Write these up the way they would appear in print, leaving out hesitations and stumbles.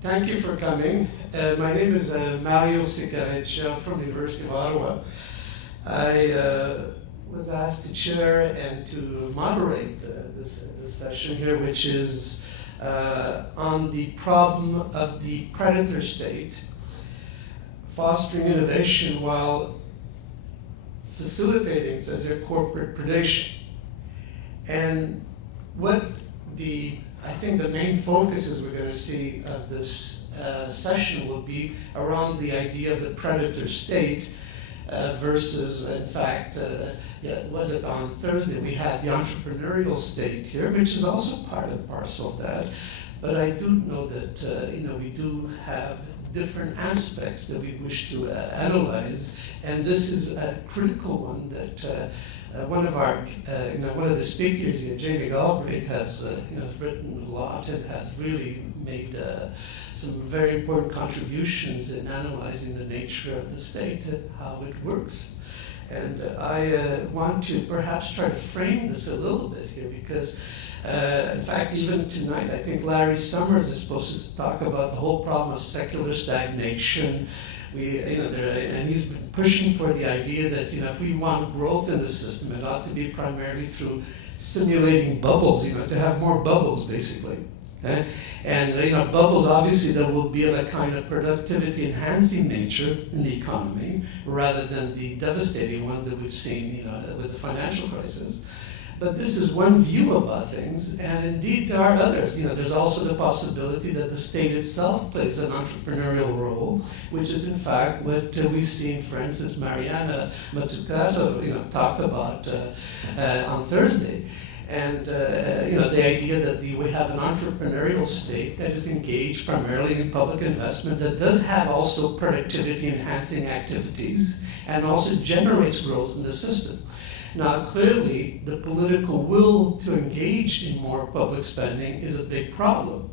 Thank you for coming. My name is Mario Sicaric. I'm from the University of Ottawa. I was asked to chair and to moderate this session here, which is on the problem of the predator state, fostering innovation while facilitating, says here, corporate predation. And what I think the main focuses we're going to see of this session will be around the idea of the predator state versus, in fact, was it on Thursday, we had the entrepreneurial state here, which is also part and parcel of that. But I do know that we do have different aspects that we wish to analyze, and this is a critical one that one of our, one of the speakers here, Jamie Galbraith, has written a lot and has really made some very important contributions in analyzing the nature of the state and how it works. And I want to perhaps try to frame this a little bit here because, in fact, even tonight, I think Larry Summers is supposed to talk about the whole problem of secular stagnation. And he's been pushing for the idea that if we want growth in the system, it ought to be primarily through simulating bubbles, to have more bubbles, basically. Okay? And bubbles, obviously, that will be of a kind of productivity-enhancing nature in the economy, rather than the devastating ones that we've seen, with the financial crisis. But this is one view about things, and indeed there are others. There's also the possibility that the state itself plays an entrepreneurial role, which is in fact what we've seen, for instance, Mariana Mazzucato, talked about on Thursday. And the idea that we have an entrepreneurial state that is engaged primarily in public investment that does have also productivity-enhancing activities and also generates growth in the system. Now, clearly, the political will to engage in more public spending is a big problem.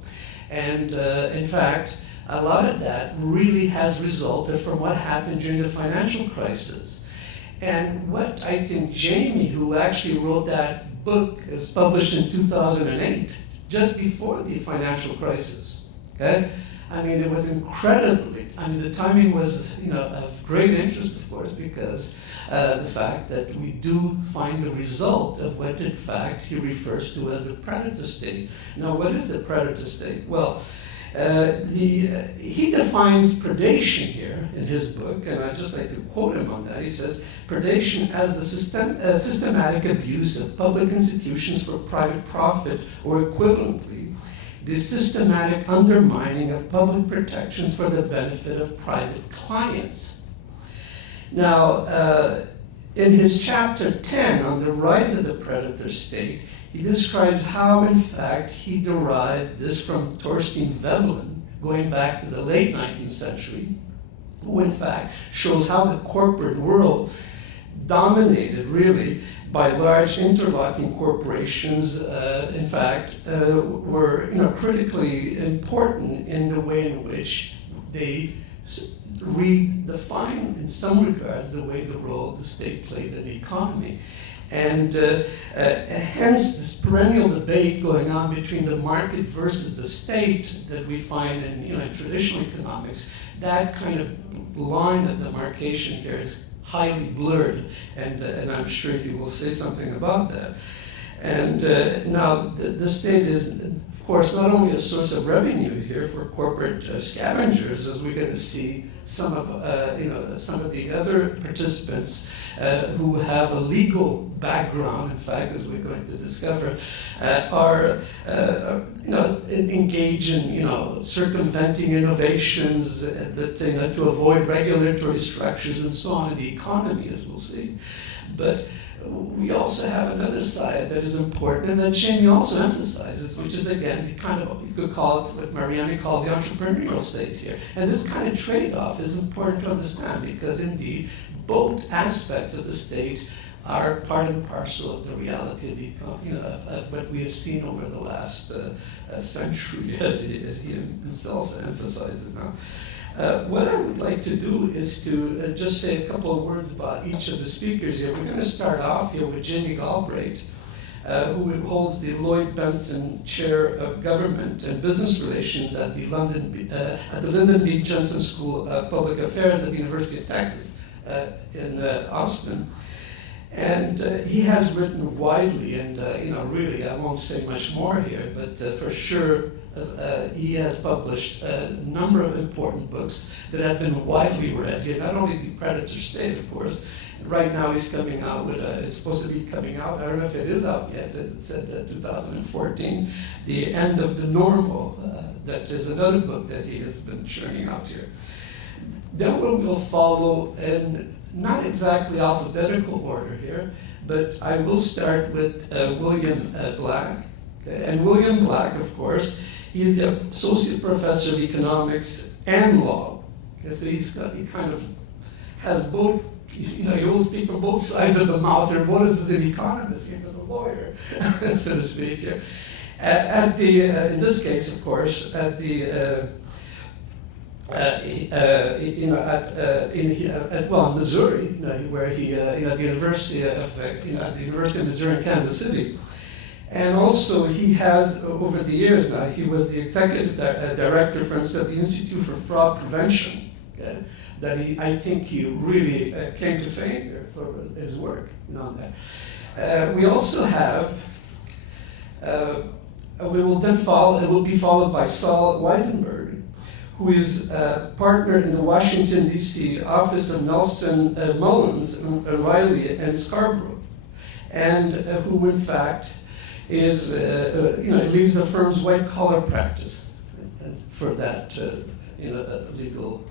And in fact, a lot of that really has resulted from what happened during the financial crisis. And what I think Jamie, who actually wrote that book, it was published in 2008, just before the financial crisis, okay? I mean, it was incredibly, the timing was, of great interest, of course, because the fact that we do find the result of what, in fact, he refers to as the predator state. Now, what is the predator state? Well, he defines predation here in his book, and I'd just like to quote him on that. He says, predation as the systematic abuse of public institutions for private profit, or equivalently, the systematic undermining of public protections for the benefit of private clients. Now, in his chapter 10 on the rise of the predator state, he describes how, in fact, he derived this from Thorstein Veblen, going back to the late 19th century, who, in fact, shows how the corporate world, dominated really by large interlocking corporations, in fact, were critically important in the way in which they redefine, in some regards, the way the role the state played in the economy. And hence this perennial debate going on between the market versus the state that we find in traditional economics, that kind of line of demarcation here is highly blurred, and I'm sure you will say something about that. And now the state is, of course, not only a source of revenue here for corporate scavengers, as we're going to see some of the other participants who have a legal background, in fact, as we're going to discover, are engage in circumventing innovations that to avoid regulatory structures and so on in the economy, as we'll see. But we also have another side that is important and that Jamie also emphasizes, which is, again, the kind of, you could call it what Mariana calls the entrepreneurial state here. And this kind of trade-off is important to understand because, indeed, both aspects of the state are part and parcel of the reality of the economy, of what we have seen over the last century, as he himself emphasizes now. What I would like to do is to just say a couple of words about each of the speakers here. We're going to start off here with Jamie Galbraith. who holds the Lloyd Benson Chair of Government and Business Relations at the Lyndon B. Johnson School of Public Affairs at the University of Texas in Austin. And he has written widely, and really, I won't say much more here, but for sure, he has published a number of important books that have been widely read. Not only The Predator State, of course. Right now he's coming out with it's supposed to be coming out, I don't know if it is out yet, it said 2014, The End of the Normal. That is another book that he has been churning out here. Then we'll follow in not exactly alphabetical order here, but I will start with William Black. Okay? And William Black, of course, he's the associate professor of economics and law. Okay? So he kind of has both, he will speak from both sides of the mouth, or both as an economist, he was a lawyer, so to speak here. In this case, of course, at the in Missouri, where he at the University of Missouri in Kansas City, and also he has over the years now he was the executive director, for instance, of the Institute for Fraud Prevention. Okay? That I think he really came to fame here for his work on that. We also have. We will then follow. It will be followed by Saul Weisenberg, who is a partner in the Washington, D.C. office of Nelson Mullins, Riley, and Scarborough, and who, in fact, is leads the firm's white-collar practice for that legal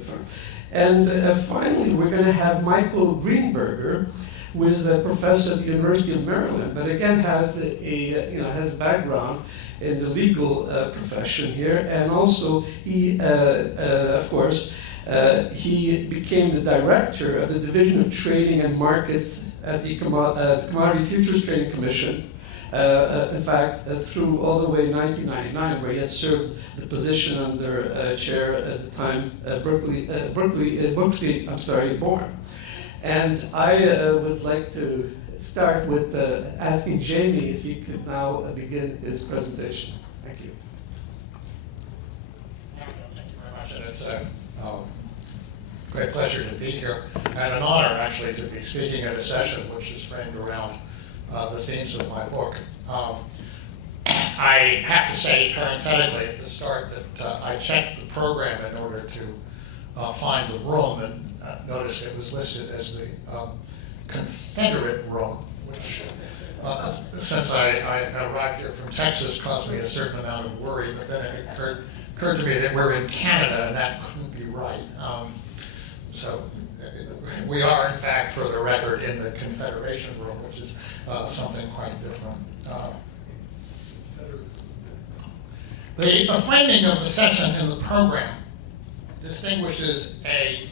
firm. And finally, we're going to have Michael Greenberger, who is a professor at the University of Maryland, but again has has a background in the legal profession here, and also he, of course, he became the director of the Division of Trading and Markets at the Commodity Futures Trading Commission. In fact, through all the way 1999, where he had served the position under chair at the time, Brooksley Bourne. And I would like to start with asking Jamie if he could now begin his presentation. Thank you. Thank you very much, and it's a great pleasure to be here, and an honor actually to be speaking at a session which is framed around the themes of my book. I have to say parenthetically at the start that I checked the program in order to find the room, and noticed it was listed as the Confederate room, which since I arrived here from Texas caused me a certain amount of worry, but then it occurred to me that we're in Canada and that couldn't be right. So we are, in fact, for the record, in the Confederation room, which is something quite different. The framing of the session in the program distinguishes a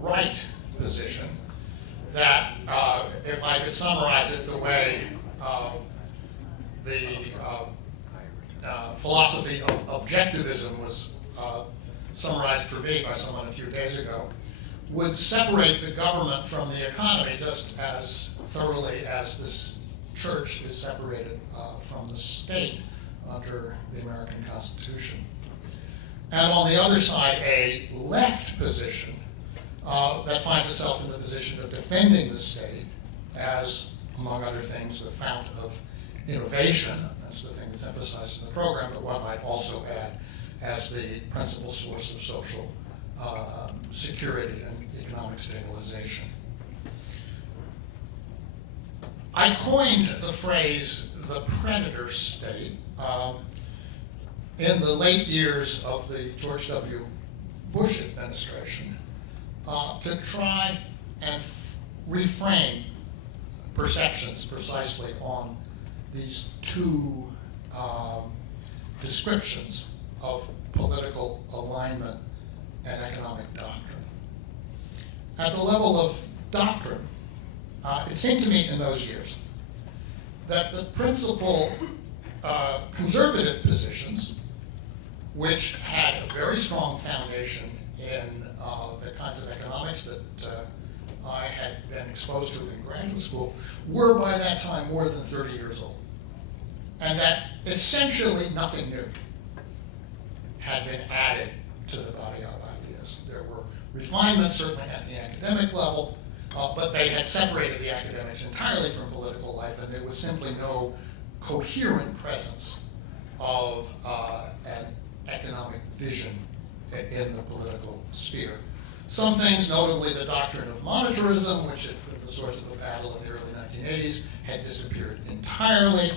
right position that, if I could summarize it the way the philosophy of objectivism was summarized for me by someone a few days ago, would separate the government from the economy just as thoroughly as this church is separated from the state under the American Constitution. And on the other side, a left position that finds itself in the position of defending the state as, among other things, the fount of innovation. That's the thing that's emphasized in the program, but one might also add as the principal source of social security and economic stabilization. I coined the phrase the predator state in the late years of the George W. Bush administration to try and reframe perceptions precisely on these two descriptions of political alignment and economic doctrine. At the level of doctrine, it seemed to me in those years that the principal conservative positions, which had a very strong foundation in the kinds of economics that I had been exposed to in graduate school were by that time more than 30 years old. And that essentially nothing new had been added to the body of ideas. There were refinements, certainly at the academic level, but they had separated the academics entirely from political life, and there was simply no coherent presence of an economic vision in the political sphere. Some things, notably the doctrine of monetarism, which had been the source of the battle in the early 1980s, had disappeared entirely.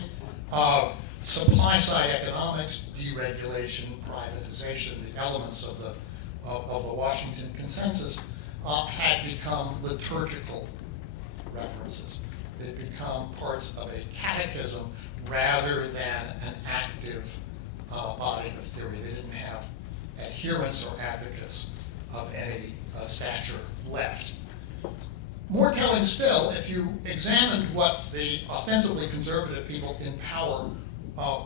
Supply-side economics, deregulation, privatization, the elements of the Washington Consensus had become liturgical references. They'd become parts of a catechism rather than an active body of theory. They didn't have adherents or advocates of any stature left. More telling still, if you examined what the ostensibly conservative people in power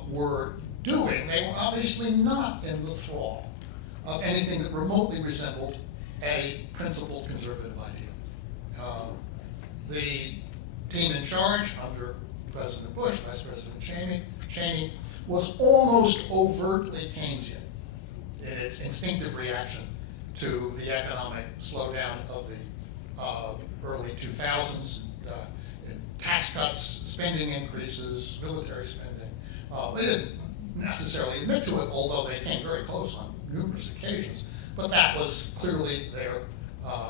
were doing, they were obviously not in the thrall of anything that remotely resembled a principled conservative idea. The team in charge under President Bush, Vice President Cheney, was almost overtly Keynesian in its instinctive reaction to the economic slowdown of the early 2000s, tax cuts, spending increases, military spending. They didn't necessarily admit to it, although they came very close on numerous occasions, but that was clearly their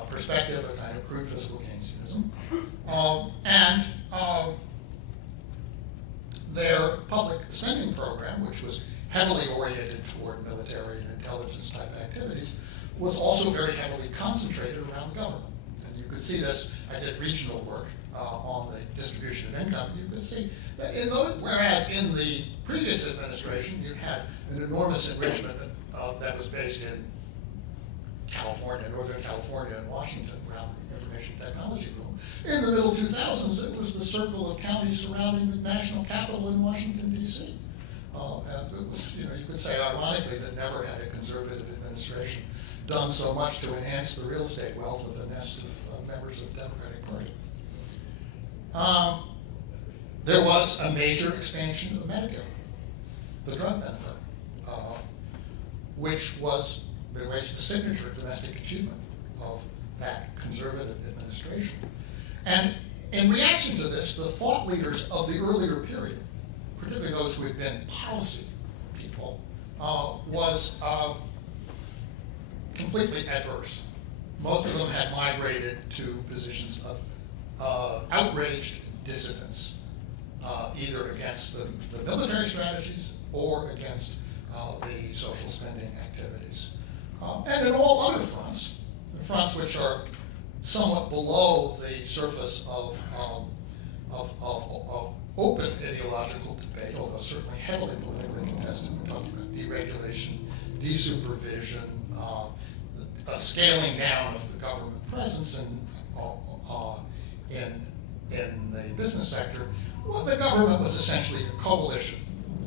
perspective, a kind of crude fiscal Keynesianism. And their public spending program, which was heavily oriented toward military and intelligence type activities, was also very heavily concentrated around the government. And you could see this, I did regional work on the distribution of income. You could see that whereas in the previous administration, you had an enormous enrichment that was based in California, Northern California and Washington, around the information technology boom. In the middle 2000s, it was the circle of counties surrounding the national capital in Washington, D.C. And it was, you could say ironically that never had a conservative administration done so much to enhance the real estate wealth of a nest of members of the Democratic Party. There was a major expansion of Medicare, the drug benefit, which was the signature domestic achievement of that conservative administration. And in reaction to this, the thought leaders of the earlier period, particularly those who had been policy people, was completely adverse. Most of them had migrated to positions of outraged dissidence, either against the military strategies or against the social spending activities. And in all other fronts, the fronts which are somewhat below the surface of open ideological debate, although certainly heavily politically contested. We're talking about deregulation, desupervision, a scaling down of the government presence in the business sector. Well, the government was essentially a coalition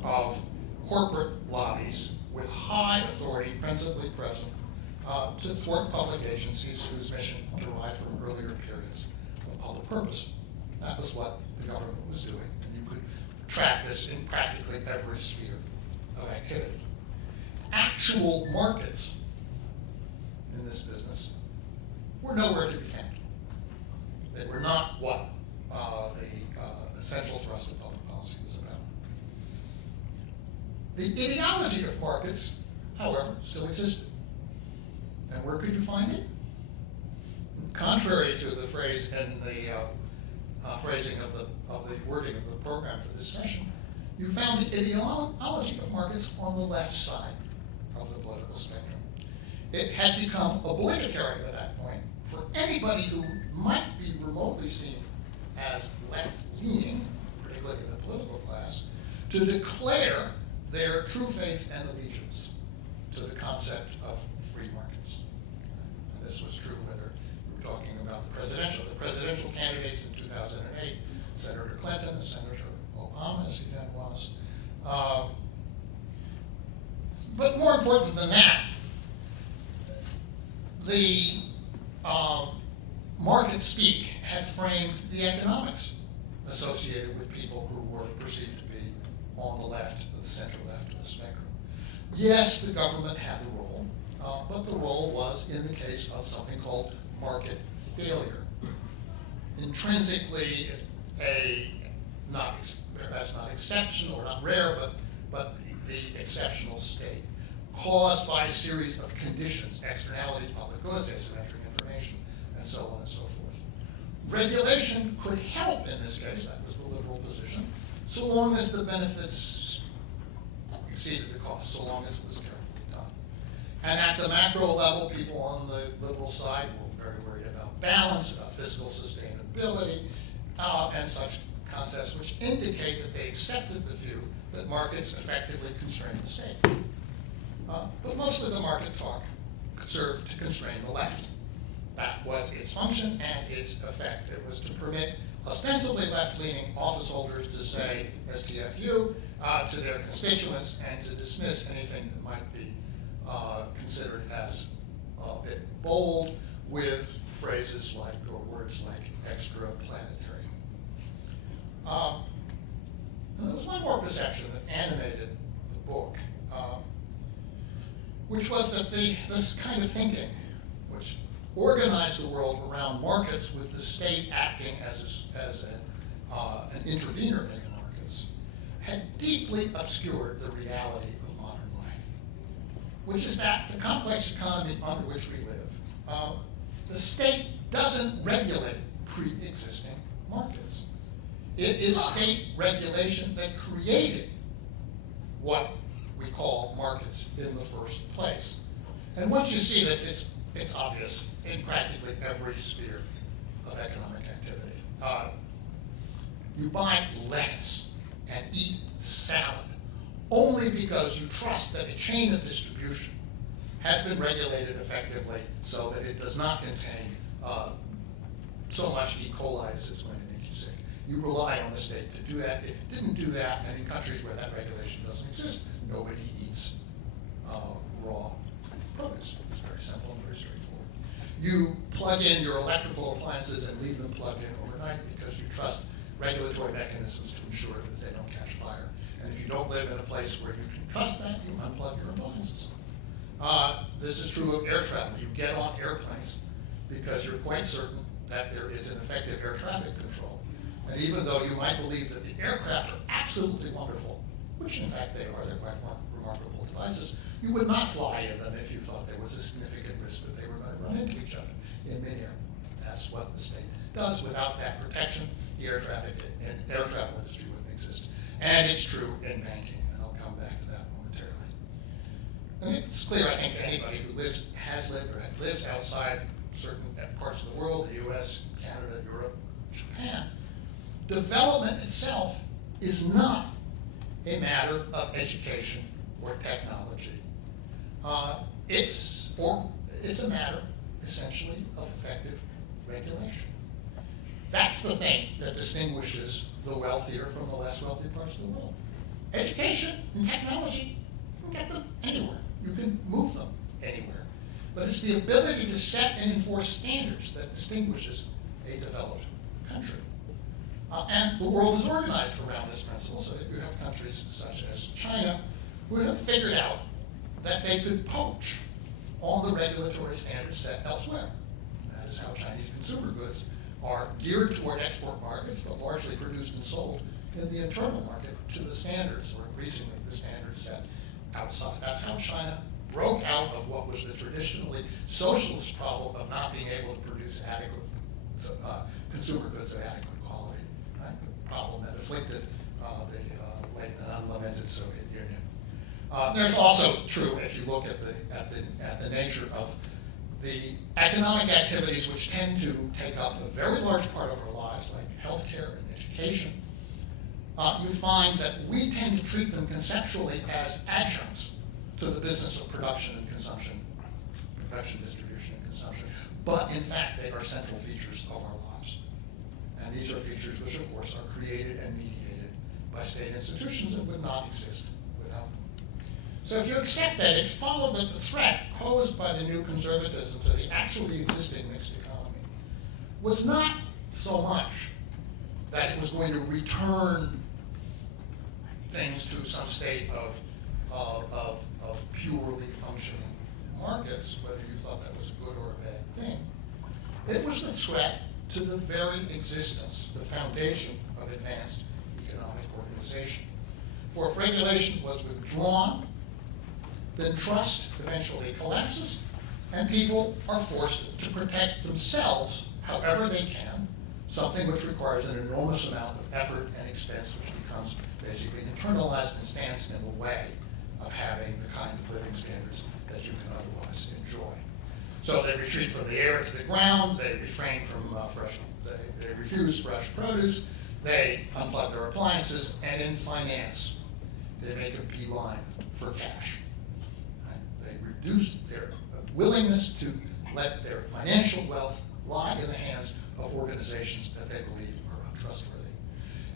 of corporate lobbies with high authority, principally present, to thwart public agencies whose mission derived from earlier periods of public purpose. That was what the government was doing, and you could track this in practically every sphere of activity. Actual markets in this business were nowhere to be found. They were not what the essential thrust of public policy was about. The ideology of markets, however, still existed. And where could you find it? Contrary to the phrase in the phrasing of the wording of the program for this session, you found the ideology of markets on the left side of the political spectrum. It had become obligatory at that point for anybody who might be remotely seen as left-leaning, particularly in the political class, to declare their true faith and allegiance to the concept of free markets. And this was true whether you were talking about the presidential candidates in 2008, Senator Clinton and Senator Obama, as he then was. But more important than that, the market speak had framed the economics associated with people who were perceived to be on the left, the center left of the spectrum. Yes, the government had a role, but the role was in the case of something called market failure. Intrinsically, that's not exceptional or not rare, but the exceptional state, caused by a series of conditions, externalities, public goods, asymmetric information, and so on and so forth. Regulation could help in this case, that was the liberal position, so long as the benefits exceeded the cost, so long as it was carefully done. And at the macro level, people on the liberal side were very worried about balance, about fiscal sustainability, and such concepts which indicate that they accepted the view that markets effectively constrain the state. But mostly the market talk served to constrain the left. That was its function and its effect. It was to permit ostensibly left-leaning office holders to say STFU to their constituents and to dismiss anything that might be considered as a bit bold with phrases like, or words like, extra-planetary. And there was one more perception that animated the book, which was that this kind of thinking, which organized the world around markets with the state acting as an intervener in the markets, had deeply obscured the reality of modern life, which is that the complex economy under which we live, the state doesn't regulate pre-existing markets. It is state regulation that created what we call markets in the first place. And once you see this, it's obvious in practically every sphere of economic activity. You buy lettuce and eat salad only because you trust that a chain of distribution has been regulated effectively so that it does not contain so much E. coli as it's going to make you sick. You rely on the state to do that. If it didn't do that, and in countries where that regulation doesn't exist, nobody eats raw produce. It's very simple and very straightforward. You plug in your electrical appliances and leave them plugged in overnight because you trust regulatory mechanisms to ensure that they don't catch fire. And if you don't live in a place where you can trust that, you unplug your appliances. This is true of air travel. You get on airplanes because you're quite certain that there is an effective air traffic control. And even though you might believe that the aircraft are absolutely wonderful, which in fact they are, they're quite remarkable devices, you would not fly in them if you thought there was a significant risk that they were going to run into each other in midair. That's what the state does. Without that protection, the air travel industry wouldn't exist. And it's true in banking, and I'll come back to that momentarily. And it's clear, I think, to anybody who has lived or lives outside certain parts of the world, the US, Canada, Europe, Japan, development itself is not a matter of education or technology. It's a matter, essentially, of effective regulation. That's the thing that distinguishes the wealthier from the less wealthy parts of the world. Education and technology, you can get them anywhere. You can move them anywhere. But it's the ability to set and enforce standards that distinguishes a developed country. And the world is organized around this principle, so that you have countries such as China who have figured out that they could poach on the regulatory standards set elsewhere. That is how Chinese consumer goods are geared toward export markets, but largely produced and sold in the internal market to the standards, or increasingly the standards set outside. That's how China broke out of what was the traditionally socialist problem of not being able to produce adequate consumer goods of adequate quality, right? The problem that afflicted the late and unlamented Soviet Union. There's also true, if you look at the nature of the economic activities which tend to take up a very large part of our lives, like healthcare and education, you find that we tend to treat them conceptually as adjuncts to the business of production and consumption, production, distribution, and consumption. But in fact, they are central features of our lives. And these are features which, of course, are created and mediated by state institutions and would not exist without them. So if you accept that, it followed that the threat posed by the new conservatism to the actually existing mixed economy was not so much that it was going to return things to some state of purely functioning markets, whether you thought that was a good or a bad thing. It was the threat to the very existence, the foundation of advanced economic organization. For if regulation was withdrawn, then trust eventually collapses, and people are forced to protect themselves however they can, something which requires an enormous amount of effort and expense, which becomes basically internalized and stands in the way of having the kind of living standards that you can otherwise enjoy. So they retreat from the air to the ground, they refrain from they refuse fresh produce, they unplug their appliances, and in finance, they make a beeline for cash. Right? They reduce their willingness to let their financial wealth lie in the hands of organizations that they believe are untrustworthy.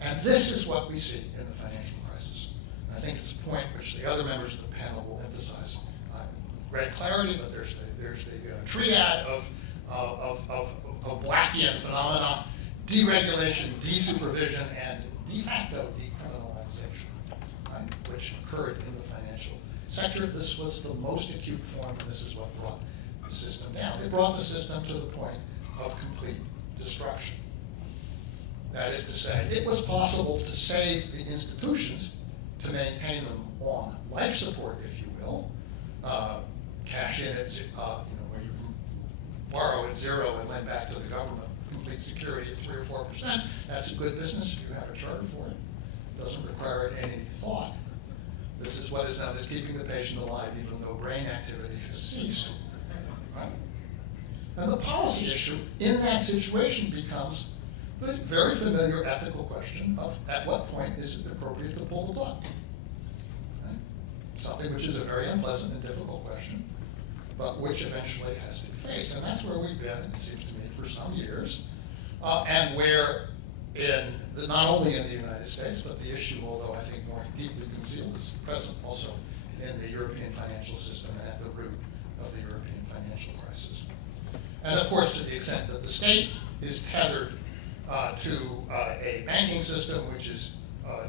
And this is what we see in the financial crisis. And I think it's a point which the other members of the panel will emphasize with great clarity, but there's the triad of Blackian phenomena: deregulation, desupervision, and de facto decriminalization, right, which occurred in the financial sector. This was the most acute form, and this is what brought the system down. It brought the system to the point of complete destruction. That is to say, it was possible to save the institutions, to maintain them on life support, if you will, cash in at, where you can borrow at zero and lend back to the government with complete security at 3 or 4%. That's a good business if you have a charter for it. It doesn't require any thought. This is what is known as keeping the patient alive, even though brain activity has ceased. Right? And the policy issue in that situation becomes the very familiar ethical question of at what point is it appropriate to pull the plug? Right? Something which is a very unpleasant and difficult question, but which eventually has to be faced. And that's where we've been, it seems to me, for some years, and where not only in the United States, but the issue, although I think more deeply concealed, is present also in the European financial system and at the root of the European financial crisis. And of course, to the extent that the state is tethered to a banking system which is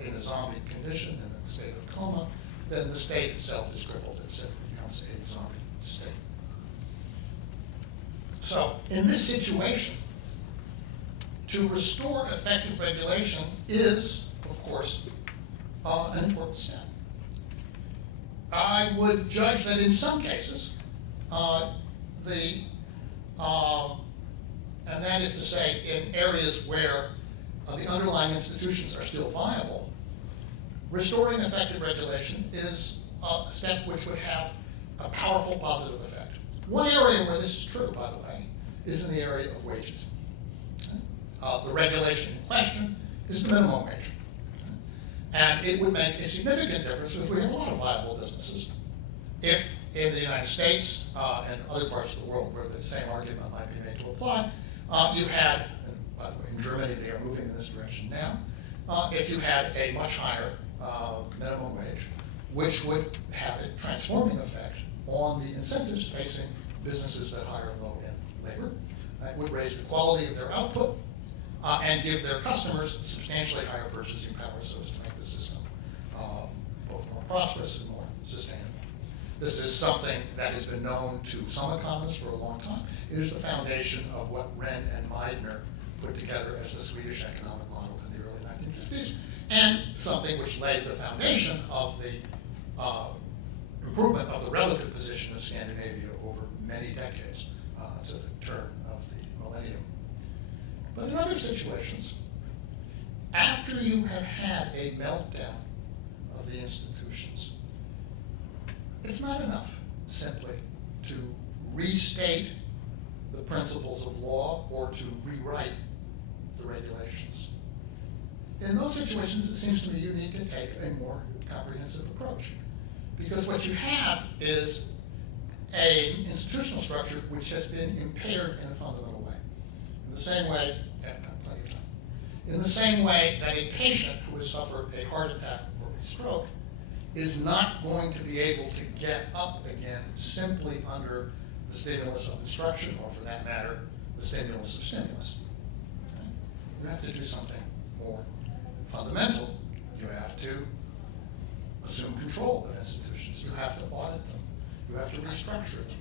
in a zombie condition, in a state of coma, then the state itself is crippled. It simply becomes a zombie state. So in this situation, to restore effective regulation is, of course, an important step. I would judge that in some cases, and that is to say, in areas where the underlying institutions are still viable, restoring effective regulation is a step which would have a powerful positive effect. One area where this is true, by the way, is in the area of wages. The regulation in question is the minimum wage. And it would make a significant difference because we have a lot of viable businesses. If in the United States and other parts of the world where the same argument might be made to apply, you had, and by the way, in Germany they are moving in this direction now, if you had a much higher minimum wage, which would have a transforming effect on the incentives facing businesses that hire low-end labor. It would raise the quality of their output and give their customers substantially higher purchasing power so as to make the system both more prosperous and more sustainable. This is something that has been known to some economists for a long time. It is the foundation of what Wren and Meidner put together as the Swedish economic model in the early 1950s, and something which laid the foundation of the improvement of the relative position of Scandinavia over many decades to the turn of the millennium. But in other situations, after you have had a meltdown of the institutions, it's not enough simply to restate the principles of law or to rewrite the regulations. In those situations, it seems to me you need to take a more comprehensive approach. Because what you have is an institutional structure which has been impaired in a fundamental way. In the same way, in the same way that a patient who has suffered a heart attack or a stroke is not going to be able to get up again simply under the stimulus of instruction, or for that matter, the stimulus of stimulus. Okay? You have to do something more fundamental. You have to assume control of institutions. You have to audit them. You have to restructure them.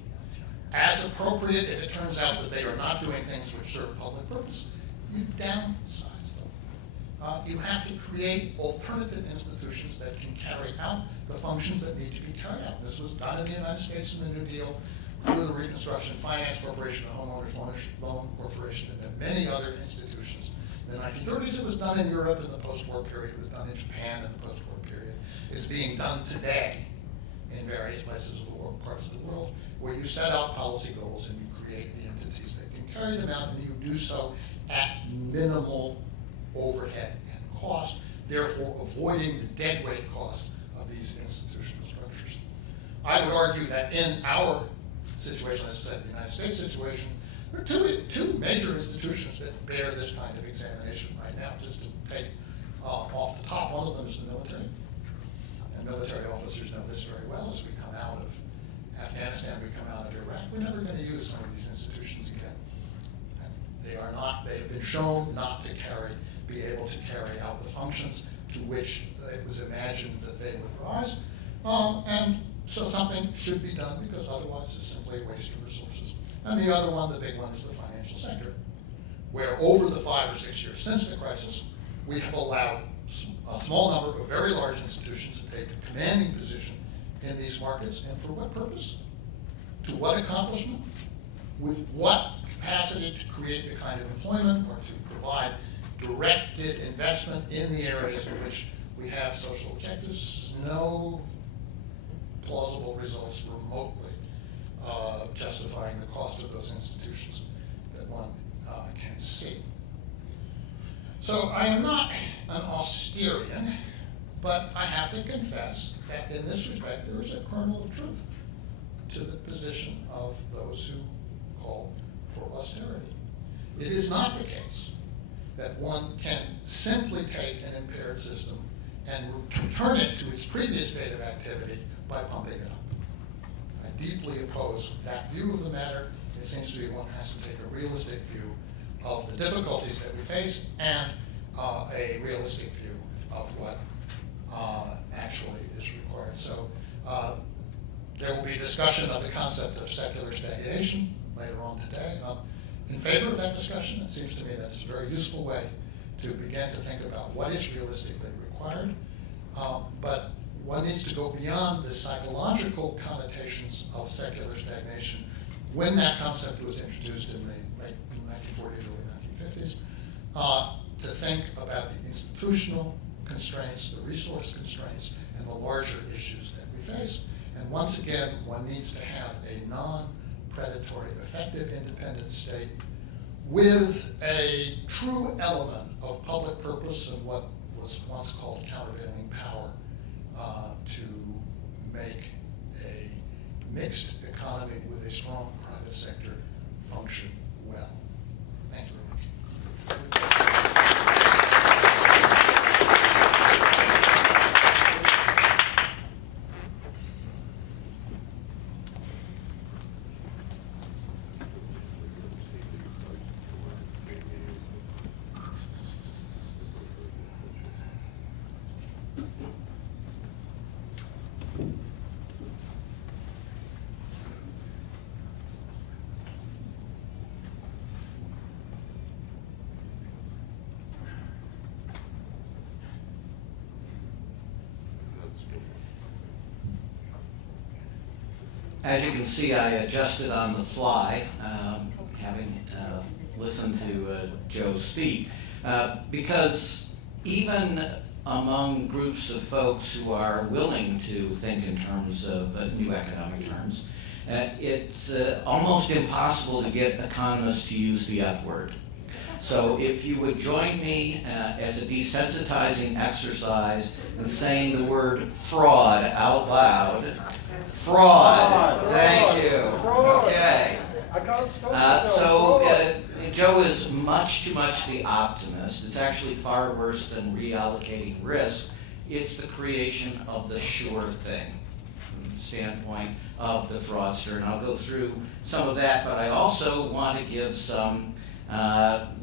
As appropriate, if it turns out that they are not doing things which serve public purpose, you downsize them. You have to create alternative institutions that can carry out the functions that need to be carried out. This was done in the United States in the New Deal, through the Reconstruction Finance Corporation, the Homeowners Loan Corporation, and many other institutions. In the 1930s, it was done in Europe in the post-war period. It was done in Japan in the post-war period. It's being done today in various places of the world, parts of the world, where you set out policy goals and you create the entities that can carry them out, and you do so at minimal overhead and cost, therefore avoiding the deadweight cost of these institutional structures. I would argue that in our situation, as I said, the United States situation, there are two major institutions that bear this kind of examination right now. Just to take off the top, one of them is the military. And military officers know this very well. As we come out of Afghanistan, we come out of Iraq, we're never going to use some of these institutions again. They have been shown not to be able to carry out the functions to which it was imagined that they would rise. And so something should be done, because otherwise it's simply a waste of resources. And the other one, the big one, is the financial sector, where over the 5 or 6 years since the crisis, we have allowed a small number of very large institutions to take a commanding position in these markets. And for what purpose? To what accomplishment? With what capacity to create the kind of employment or to provide directed investment in the areas in which we have social objectives? No plausible results remotely justifying the cost of those institutions that one can see. So I am not an Austerian, but I have to confess that in this respect there is a kernel of truth to the position of those who call for austerity. It is not the case that one can simply take an impaired system and return it to its previous state of activity by pumping it up. I deeply oppose that view of the matter. It seems to me one has to take a realistic view of the difficulties that we face and a realistic view of what actually is required. So there will be discussion of the concept of secular stagnation later on today. In favor of that discussion, it seems to me that it's a very useful way to begin to think about what is realistically required. But one needs to go beyond the psychological connotations of secular stagnation when that concept was introduced in the late 1940s, early 1950s, to think about the institutional constraints, the resource constraints, and the larger issues that we face. And once again, one needs to have a non-predatory, effective, independent state with a true element of public purpose and what was once called countervailing power to make a mixed economy with a strong private sector function well. Thank you very much. As you can see, I adjusted on the fly, having listened to Joe speak, because even among groups of folks who are willing to think in terms of new economic terms, it's almost impossible to get economists to use the F word. So if you would join me as a desensitizing exercise in saying the word fraud out loud. Fraud. Thank you. Fraud. Okay. I can't stop myself. Joe is much too much the optimist. It's actually far worse than reallocating risk. It's the creation of the sure thing. standpoint of the fraudster, and I'll go through some of that, but I also want to give some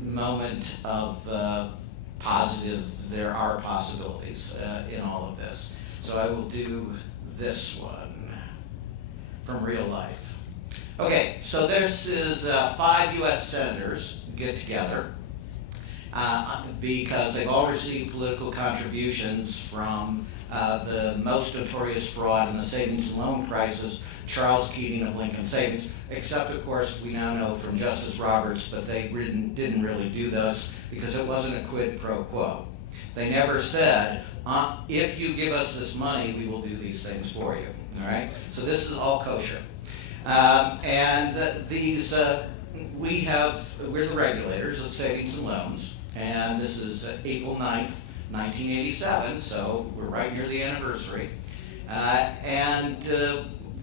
moment of positive, there are possibilities in all of this. So I will do this one from real life. Okay, so this is 5 U.S. senators get together because they've all received political contributions from the most notorious fraud in the savings and loan crisis, Charles Keating of Lincoln Savings, except of course we now know from Justice Roberts, but they didn't really do this because it wasn't a quid pro quo. They never said, if you give us this money, we will do these things for you, all right? So this is all kosher. We're the regulators of savings and loans, and this is April 9th, 1987, so we're right near the anniversary.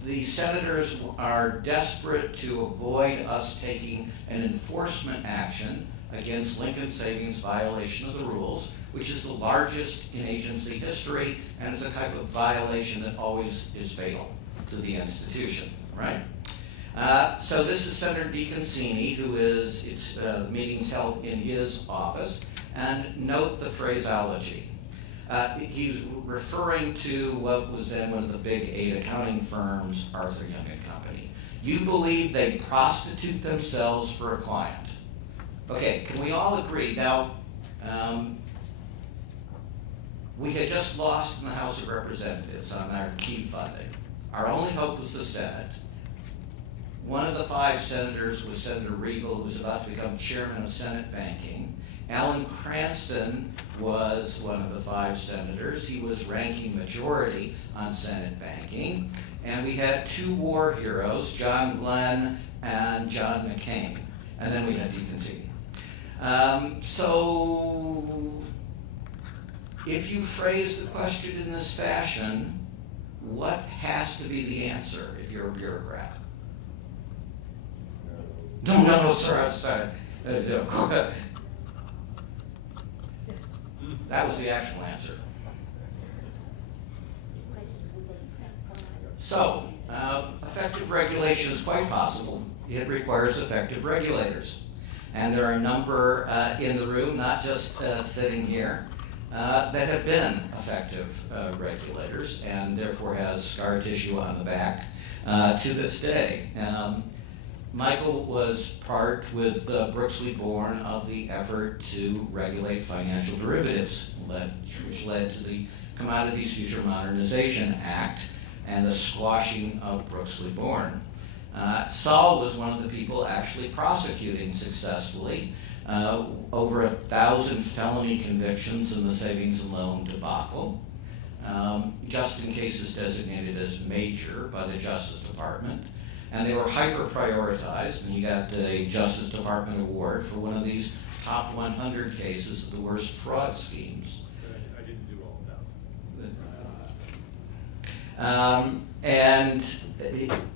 The senators are desperate to avoid us taking an enforcement action against Lincoln Savings' violation of the rules, which is the largest in agency history, and is a type of violation that always is fatal to the institution, right? So this is Senator DeConcini, who is, meetings held in his office, and note the phraseology. He's referring to what was then one of the big 8 accounting firms, Arthur Young and Company. You believe they prostitute themselves for a client. Okay, can we all agree? Now, we had just lost in the House of Representatives on our key funding. Our only hope was the Senate. One of the 5 senators was Senator Regal, who was about to become chairman of Senate Banking. Alan Cranston was one of the 5 senators. He was ranking majority on Senate Banking. And we had 2 war heroes, John Glenn and John McCain. And then we had DeConcini. So if you phrase the question in this fashion, what has to be the answer if you're a bureaucrat? No, sir, I'm sorry. That was the actual answer. So, effective regulation is quite possible. It requires effective regulators. And there are a number in the room, not just sitting here, that have been effective regulators and therefore has scar tissue on the back to this day. Michael was part with Brooksley Born of the effort to regulate financial derivatives, which led to the Commodities Future Modernization Act and the squashing of Brooksley Born. Saul was one of the people actually prosecuting successfully over 1,000 felony convictions in the savings and loan debacle, just in cases designated as major by the Justice Department. And they were hyper-prioritized, and you got a Justice Department award for one of these top 100 cases of the worst fraud schemes. I didn't do all of that. And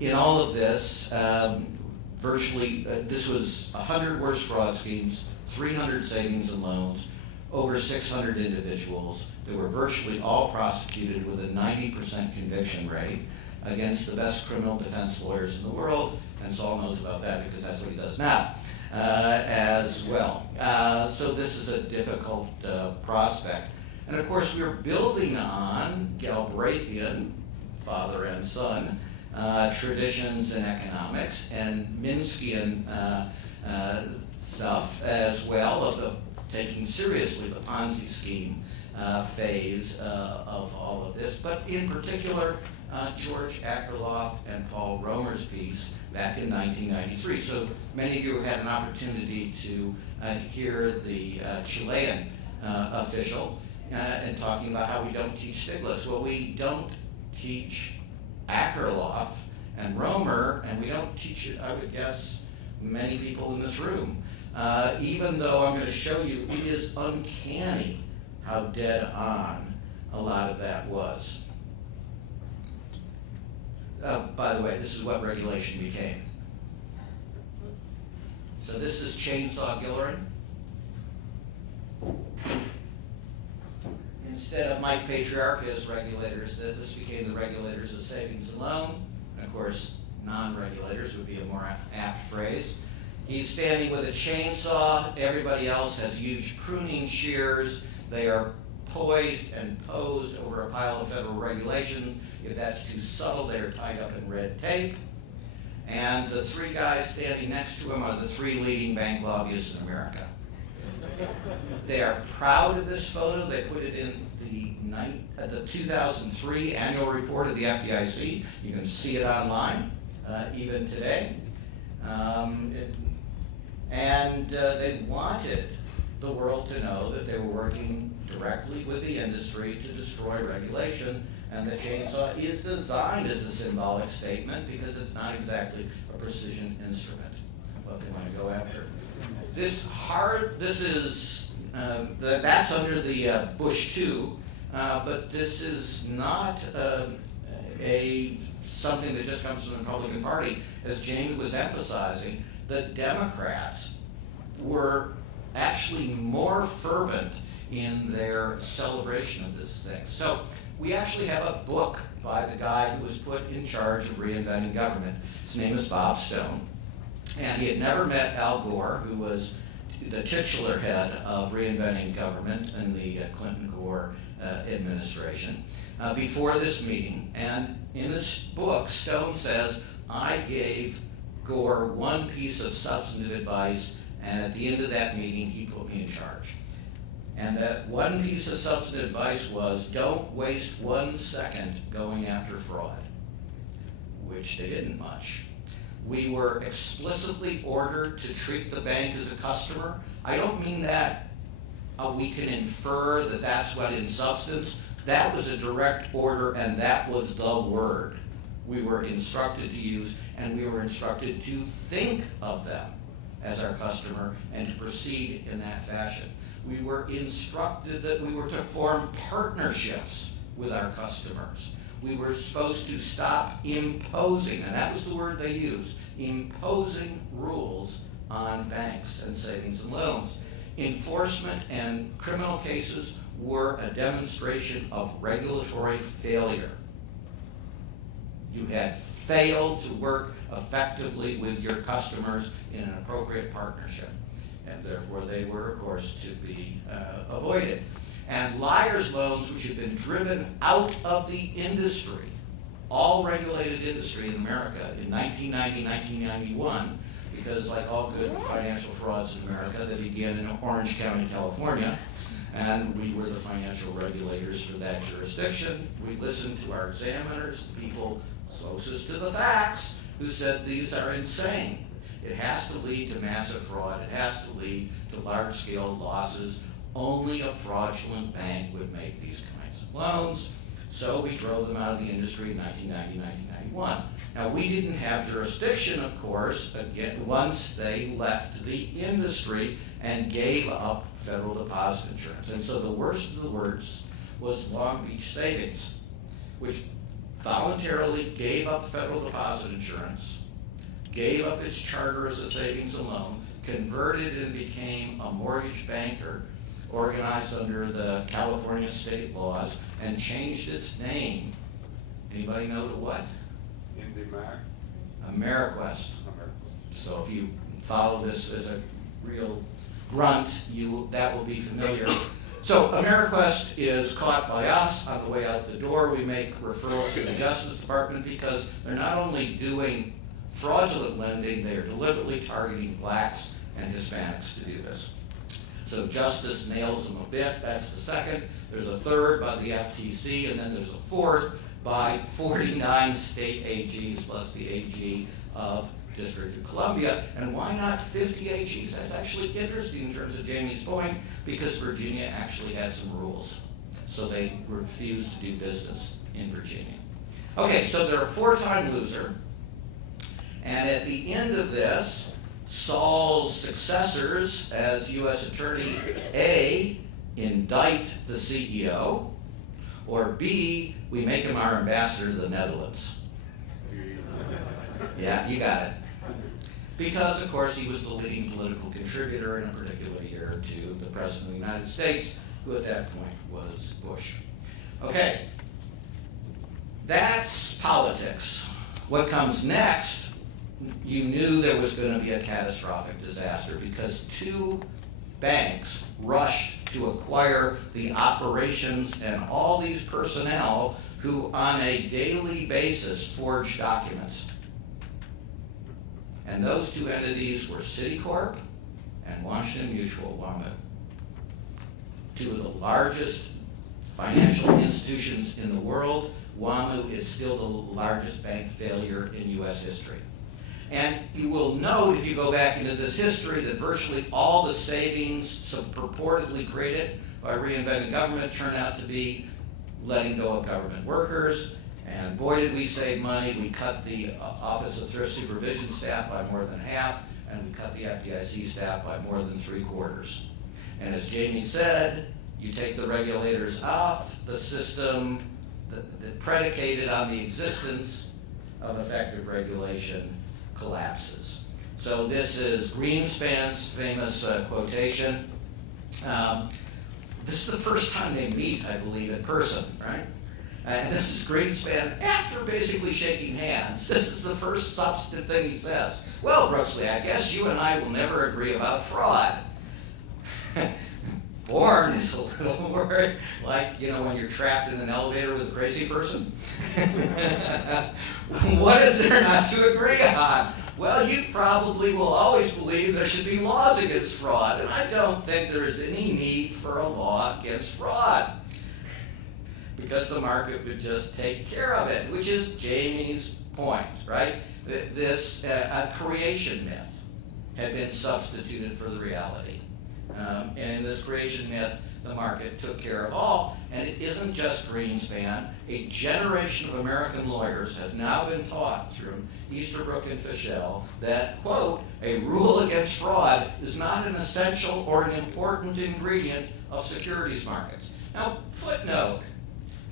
in all of this, virtually, this was 100 worst fraud schemes, 300 savings and loans, over 600 individuals. They were virtually all prosecuted with a 90% conviction rate against the best criminal defense lawyers in the world, and Saul knows about that because that's what he does now as well. So this is a difficult prospect. And of course we're building on Galbraithian, father and son, traditions in economics and Minskian stuff as well of the taking seriously the Ponzi scheme phase of all of this, but in particular George Akerlof and Paul Romer's piece back in 1993. So many of you had an opportunity to hear the Chilean official and talking about how we don't teach Stiglitz. Well, we don't teach Akerlof and Romer, and we don't teach it, I would guess, many people in this room. Even though I'm going to show you, it is uncanny how dead on a lot of that was. By the way, this is what regulation became. So this is chainsaw Guillory. instead of Mike Patriarca as regulators, this became the regulators of savings and loan. And of course, non-regulators would be a more apt phrase. He's standing with a chainsaw. Everybody else has huge pruning shears. They are poised and posed over a pile of federal regulation. If that's too subtle, they are tied up in red tape. And the three guys standing next to him are the three leading bank lobbyists in America. They are proud of this photo. They put it in the 2003 annual report of the FDIC. You can see it online, even today. They wanted the world to know that they were working directly with the industry to destroy regulation, and the chainsaw is designed as a symbolic statement because it's not exactly a precision instrument. What they want to go after. That's under the Bush 2, but this is not something that just comes from the Republican Party. As Jamie was emphasizing, the Democrats were actually more fervent in their celebration of this thing. So we actually have a book by the guy who was put in charge of reinventing government. His name is Bob Stone. And he had never met Al Gore, who was the titular head of reinventing government in the Clinton-Gore administration, before this meeting. And in this book, Stone says, I gave Gore one piece of substantive advice, and at the end of that meeting, he put me in charge. And that one piece of substantive advice was, don't waste 1 second going after fraud, which they didn't much. We were explicitly ordered to treat the bank as a customer. I don't mean that we can infer that that's what in substance. That was a direct order, and that was the word we were instructed to use, and we were instructed to think of them as our customer and to proceed in that fashion. We were instructed that we were to form partnerships with our customers. We were supposed to stop imposing, and that was the word they used, imposing rules on banks and savings and loans. Enforcement and criminal cases were a demonstration of regulatory failure. You had failed to work effectively with your customers in an appropriate partnership, and therefore they were, of course, to be avoided. And liar's loans, which had been driven out of the industry, all regulated industry in America in 1990, 1991, because like all good financial frauds in America, they began in Orange County, California, and we were the financial regulators for that jurisdiction. We listened to our examiners, the people closest to the facts, who said these are insane. It has to lead to massive fraud. It has to lead to large-scale losses. Only a fraudulent bank would make these kinds of loans. So we drove them out of the industry in 1990, 1991. Now, we didn't have jurisdiction, of course, again, once they left the industry and gave up federal deposit insurance. And so the worst of the worst was Long Beach Savings, which voluntarily gave up federal deposit insurance, gave up its charter as a savings and loan, converted and became a mortgage banker organized under the California state laws, and changed its name. Anybody know to what? AmeriQuest. So if you follow this as a real grunt, that will be familiar. So AmeriQuest is caught by us on the way out the door. We make referrals to the Justice Department because they're not only doing fraudulent lending, they are deliberately targeting blacks and Hispanics to do this. So Justice nails them a bit. That's the second. There's a third by the FTC, and then there's a fourth by 49 state AGs plus the AG of District of Columbia. And why not 50 AGs? That's actually interesting in terms of Jamie's point, because Virginia actually had some rules. So they refused to do business in Virginia. Okay, so they're a four-time loser. And at the end of this, Saul's successors as U.S. Attorney, A, indict the CEO, or B, we make him our ambassador to the Netherlands. Yeah, you got it. Because, of course, he was the leading political contributor in a particular year to the President of the United States, who at that point was Bush. Okay, that's politics. What comes next, you knew there was going to be a catastrophic disaster because two banks rushed to acquire the operations and all these personnel who on a daily basis forged documents. And those two entities were Citicorp and Washington Mutual, WAMU. Two of the largest financial institutions in the world. WAMU is still the largest bank failure in US history. And you will note, if you go back into this history, that virtually all the savings purportedly created by reinventing government turned out to be letting go of government workers. And boy, did we save money. We cut the Office of Thrift Supervision staff by more than half, and we cut the FDIC staff by more than 3/4. And as Jamie said, you take the regulators off, the system that predicated on the existence of effective regulation collapses. So this is Greenspan's famous quotation. This is the first time they meet, I believe, in person, right? And this is Greenspan after basically shaking hands. This is the first substantive thing he says. Well, Brooksley, I guess you and I will never agree about fraud. Bourne is a little more like, when you're trapped in an elevator with a crazy person. What is there not to agree on? Well, you probably will always believe there should be laws against fraud, and I don't think there is any need for a law against fraud, because the market would just take care of it, which is Jamie's point, right? This creation myth had been substituted for the reality. And in this creation myth, the market took care of all. And it isn't just Greenspan. A generation of American lawyers has now been taught through Easterbrook and Fischel that, quote, a rule against fraud is not an essential or an important ingredient of securities markets. Now, footnote,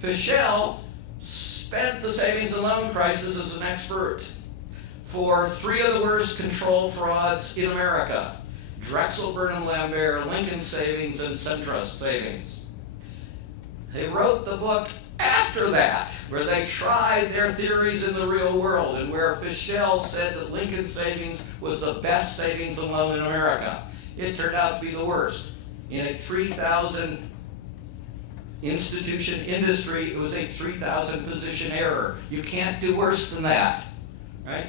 Fischel spent the savings and loan crisis as an expert for 3 of the worst control frauds in America: Drexel, Burnham Lambert, Lincoln Savings, and Centrust Savings. They wrote the book after that, where they tried their theories in the real world, and where Fischel said that Lincoln Savings was the best savings and loan in America. It turned out to be the worst. In a 3,000 institution industry, it was a 3,000 position error. You can't do worse than that, right?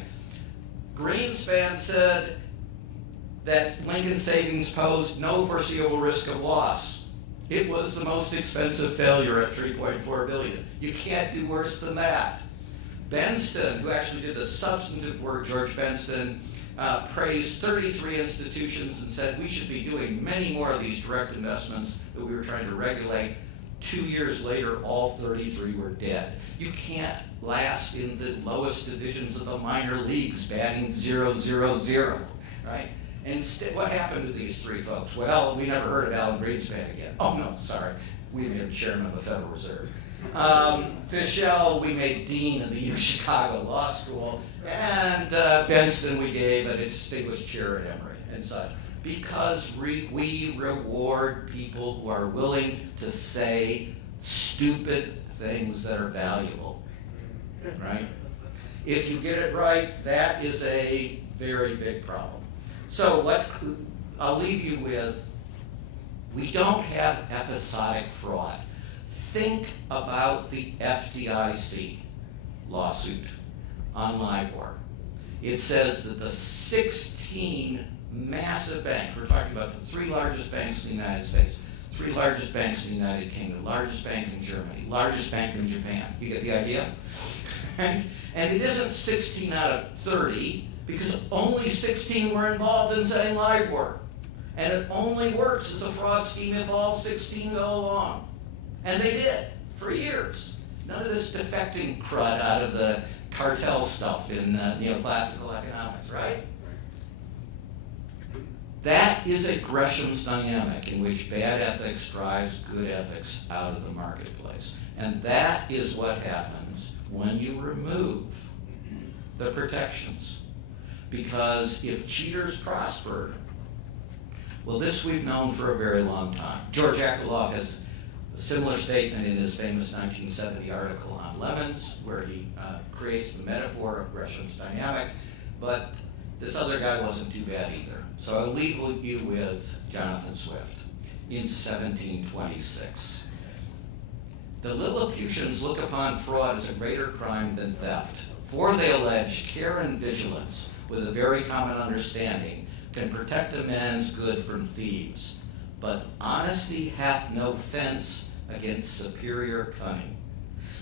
Greenspan said that Lincoln Savings posed no foreseeable risk of loss. It was the most expensive failure at $3.4 billion. You can't do worse than that. Benston, who actually did the substantive work, George Benston, praised 33 institutions and said we should be doing many more of these direct investments that we were trying to regulate. 2 years later, all 33 were dead. You can't last in the lowest divisions of the minor leagues, batting 0-0-0, right? Instead, what happened to these 3 folks? Well, we never heard of Alan Greenspan again. Oh, no, sorry. We made him chairman of the Federal Reserve. Fischel, we made dean of the U Chicago Law School. And Benston, we gave a distinguished chair at Emory and such. Because we reward people who are willing to say stupid things that are valuable, right? If you get it right, that is a very big problem. So what I'll leave you with, we don't have episodic fraud. Think about the FDIC lawsuit on LIBOR. It says that the 16 massive banks, we're talking about the 3 largest banks in the United States, 3 largest banks in the United Kingdom, largest bank in Germany, largest bank in Japan. You get the idea? And it isn't 16 out of 30, because only 16 were involved in setting LIBOR. And it only works as a fraud scheme if all 16 go along. And they did, for years. None of this defecting crud out of the cartel stuff in neoclassical economics, right? That is a Gresham's dynamic in which bad ethics drives good ethics out of the marketplace. And that is what happens when you remove the protections. Because if cheaters prospered, Well, this we've known for a very long time. George Akerlof has a similar statement in his famous 1970 article on lemons, where he creates the metaphor of Gresham's dynamic, but this other guy wasn't too bad either. So I'll leave you with Jonathan Swift in 1726. The Lilliputians look upon fraud as a greater crime than theft, for they allege care and vigilance with a very common understanding can protect a man's good from thieves. But honesty hath no fence against superior cunning.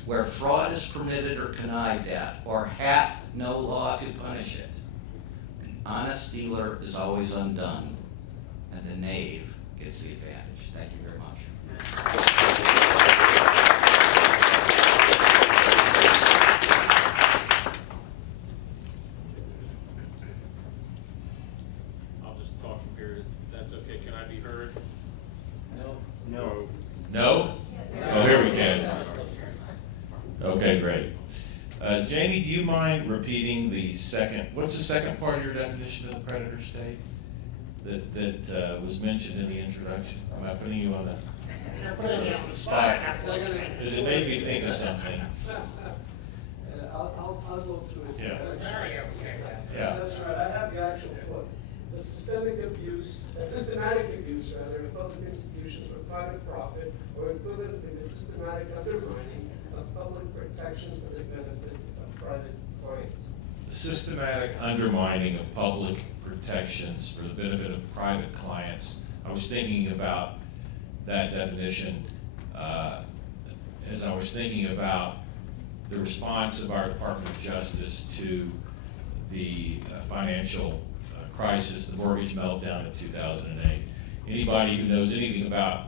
Where fraud is permitted or connived at, or hath no law to punish it, the honest dealer is always undone, and the knave gets the advantage. Thank you very much. I'll just talk from here, if that's okay. Can I be heard? No. No? Oh, here we can. Okay, great. Jamie, do you mind repeating what's the second part of your definition of the predator state that was mentioned in the introduction? Am I putting you on the spot? Because it made me think of something. I'll go through it. Yeah. Yeah. That's right, I have the actual quote. The systematic abuse rather, of public institutions for private profit or equivalent in the systematic undermining of public protections for the benefit of private clients. Systematic undermining of public protections for the benefit of private clients. I was thinking about that definition as I was thinking about the response of our Department of Justice to the financial crisis, the mortgage meltdown of 2008. Anybody who knows anything about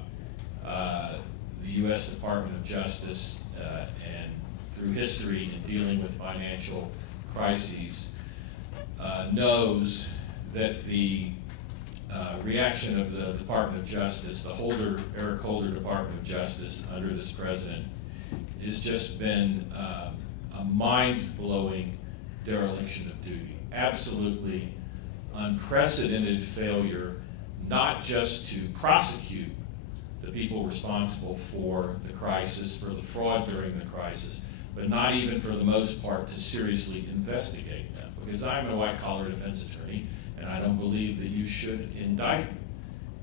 the U.S. Department of Justice and through history in dealing with financial crises knows that the reaction of the Department of Justice, the Eric Holder Department of Justice under this president, has just been a mind-blowing dereliction of duty. Absolutely unprecedented failure, not just to prosecute the people responsible for the crisis, for the fraud during the crisis, but not even for the most part to seriously investigate them. Because I'm a white-collar defense attorney, and I don't believe that you should indict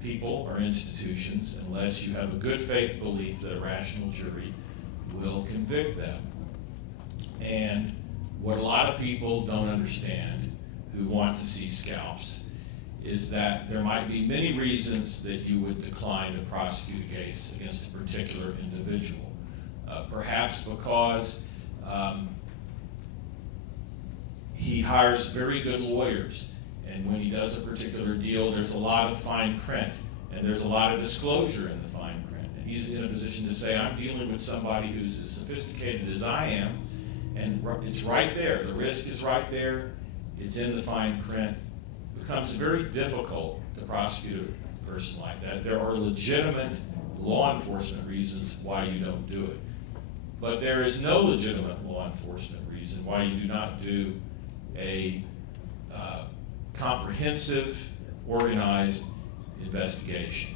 people or institutions unless you have a good faith belief that a rational jury will convict them. And what a lot of people don't understand who want to see scalps is that there might be many reasons that you would decline to prosecute a case against a particular individual. Perhaps because he hires very good lawyers, and when he does a particular deal, there's a lot of fine print, and there's a lot of disclosure in the fine print. And he's in a position to say, I'm dealing with somebody who's as sophisticated as I am, and it's right there. The risk is right there. It's in the fine print. It becomes very difficult to prosecute a person like that. There are legitimate law enforcement reasons why you don't do it. But there is no legitimate law enforcement reason why you do not do a comprehensive, organized investigation.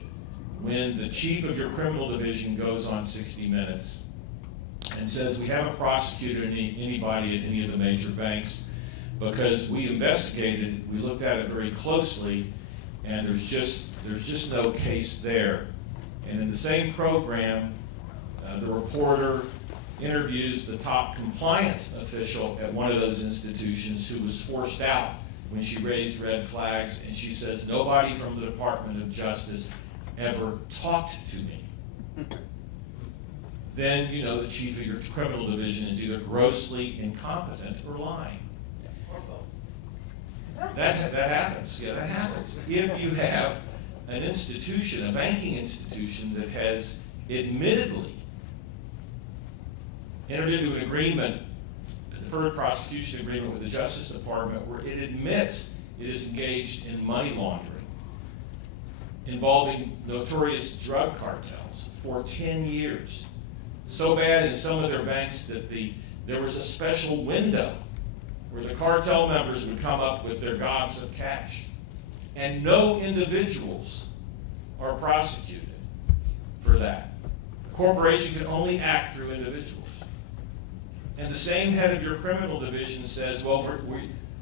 When the chief of your criminal division goes on 60 Minutes and says, we haven't prosecuted anybody at any of the major banks because we investigated, we looked at it very closely, and there's just no case there. And in the same program, the reporter interviews the top compliance official at one of those institutions who was forced out when she raised red flags, and she says, nobody from the Department of Justice ever talked to me. Then you know the chief of your criminal division is either grossly incompetent or lying. That happens. Yeah, that happens. If you have an institution, a banking institution that has admittedly entered into an agreement, a deferred prosecution agreement with the Justice Department, where it admits it is engaged in money laundering involving notorious drug cartels for 10 years. So bad in some of their banks that there was a special window where the cartel members would come up with their gobs of cash. And no individuals are prosecuted for that. A corporation can only act through individuals. And the same head of your criminal division says, well,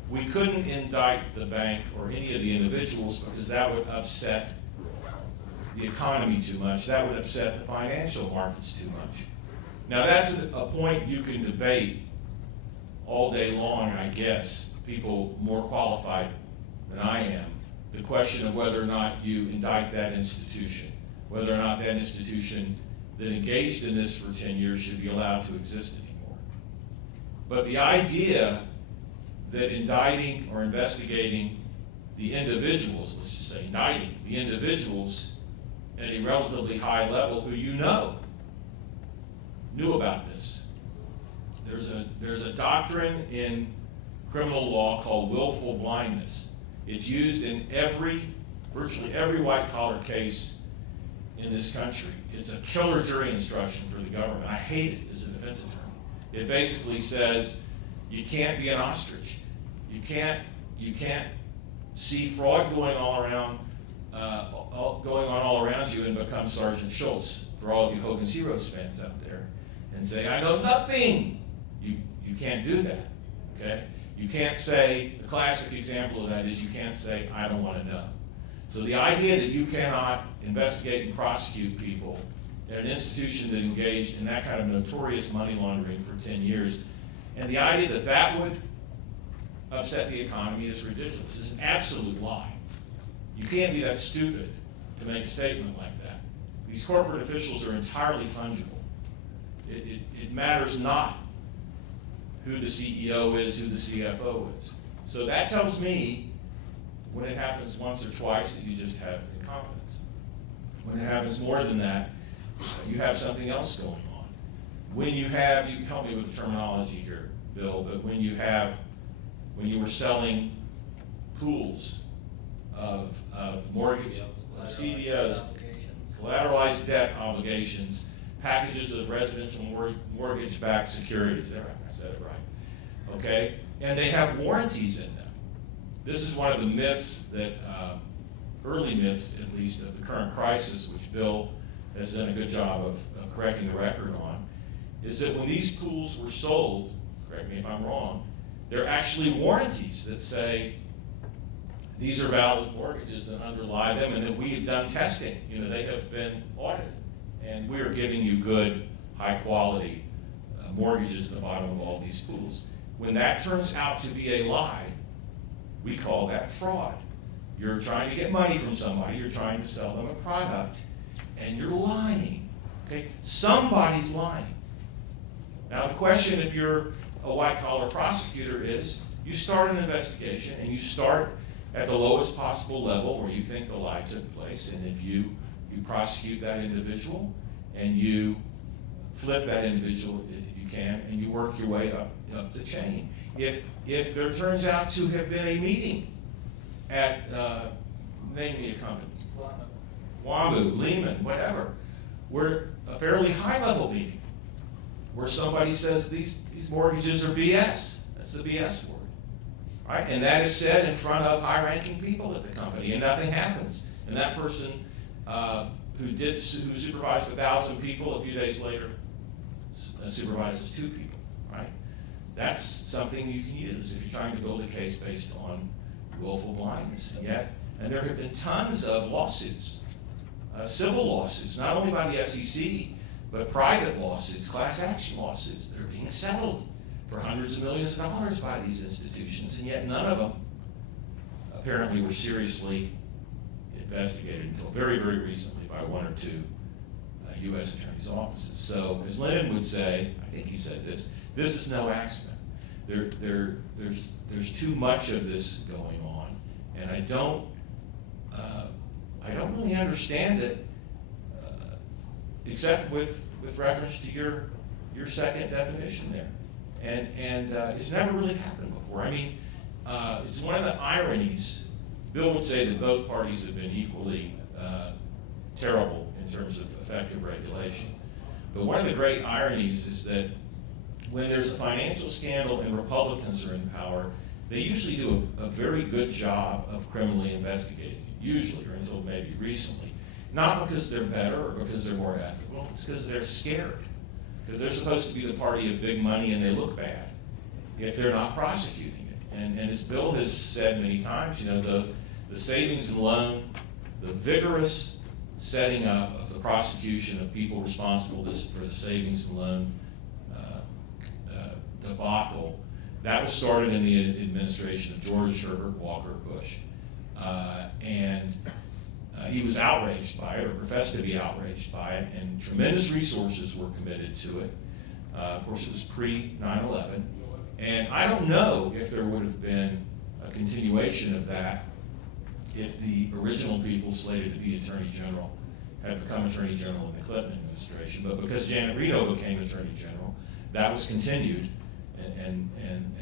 we couldn't indict the bank or any of the individuals because that would upset the economy too much. That would upset the financial markets too much. Now that's a point you can debate all day long, I guess, people more qualified than I am, the question of whether or not you indict that institution, whether or not that institution that engaged in this for 10 years should be allowed to exist anymore. But the idea that indicting or investigating the individuals, let's just say indicting the individuals at a relatively high level who you know knew about this. There's a doctrine in criminal law called willful blindness. It's used in virtually every white-collar case in this country. It's a killer jury instruction for the government. I hate it as a defense attorney. It basically says you can't be an ostrich. You can't see fraud going on all around you and become Sergeant Schultz for all of you Hogan's Heroes fans out there and say, I know nothing. You can't do that, okay? You can't say, the classic example of that is you can't say, I don't want to know. So the idea that you cannot investigate and prosecute people at an institution that engaged in that kind of notorious money laundering for 10 years, and the idea that that would upset the economy is ridiculous. It's an absolute lie. You can't be that stupid to make a statement like that. These corporate officials are entirely fungible. It matters not who the CEO is, who the CFO is. So that tells me when it happens once or twice that you just have incompetence. When it happens more than that, you have something else going on. When you have, you help me with the terminology here, Bill, but when you were selling pools of mortgage, CDOs, collateralized debt obligations, packages of residential mortgage-backed securities. Is that right? I said it right. Okay? And they have warranties in them. This is one of the myths that, early myths at least, of the current crisis, which Bill has done a good job of correcting the record on, is that when these pools were sold, correct me if I'm wrong, there are actually warranties that say these are valid mortgages that underlie them and that we have done testing. You know, they have been audited. And we are giving you good, high-quality mortgages at the bottom of all these pools. When that turns out to be a lie, we call that fraud. You're trying to get money from somebody, you're trying to sell them a product, and you're lying. Okay? Somebody's lying. Now the question, if you're a white-collar prosecutor, is you start an investigation and you start at the lowest possible level where you think the lie took place, and if you prosecute that individual and you flip that individual if you can, and you work your way up the chain. If there turns out to have been a meeting at, name me a company, WAMU, Lehman, whatever, where a fairly high-level meeting, where somebody says these mortgages are BS. That's the BS word, right? And that is said in front of high-ranking people at the company, and nothing happens. And that person who supervised 1,000 people a few days later supervises 2 people, right? That's something you can use if you're trying to build a case based on willful blindness. And there have been tons of lawsuits, civil lawsuits, not only by the SEC, but private lawsuits, class action lawsuits that are being settled for hundreds of millions of dollars by these institutions, and yet none of them apparently were seriously investigated until very, very recently by 1 or 2 U.S. attorneys' offices. So, as Lennon would say, I think he said this is no accident. There's too much of this going on, and I don't really understand it, except with reference to your second definition there, and it's never really happened before. I mean, it's one of the ironies. Bill would say that both parties have been equally terrible in terms of effective regulation. But one of the great ironies is that when there's a financial scandal and Republicans are in power, they usually do a very good job of criminally investigating it, usually, or until maybe recently. Not because they're better or because they're more ethical, it's because they're scared. Because they're supposed to be the party of big money and they look bad if they're not prosecuting it. And as Bill has said many times, you know, the savings and loan, the vigorous setting up of the prosecution of people responsible for the savings and loan debacle, that was started in the administration of George Herbert Walker Bush. He was outraged by it, or professed to be outraged by it, and tremendous resources were committed to it. Of course, it was pre-9/11, and I don't know if there would have been a continuation of that if the original people slated to be Attorney General had become Attorney General in the Clinton administration. But because Janet Reno became Attorney General, that was continued, and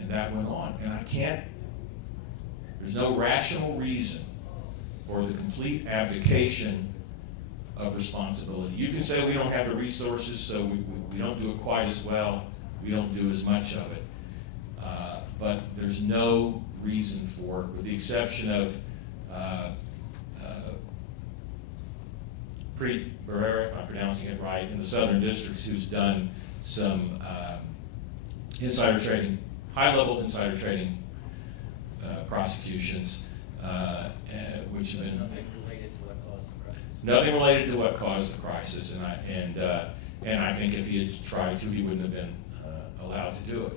that went on. And there's no rational reason for the complete abdication of responsibility. You can say we don't have the resources, so we don't do it quite as well, we don't do as much of it. But there's no reason for it, with the exception of Preet Bharara, if I'm pronouncing it right, in the Southern Districts, who's done some insider trading, high-level insider trading prosecutions, which have been Nothing related to what caused the crisis. nothing related to what caused the crisis, and I think if he had tried to, he wouldn't have been allowed to do it.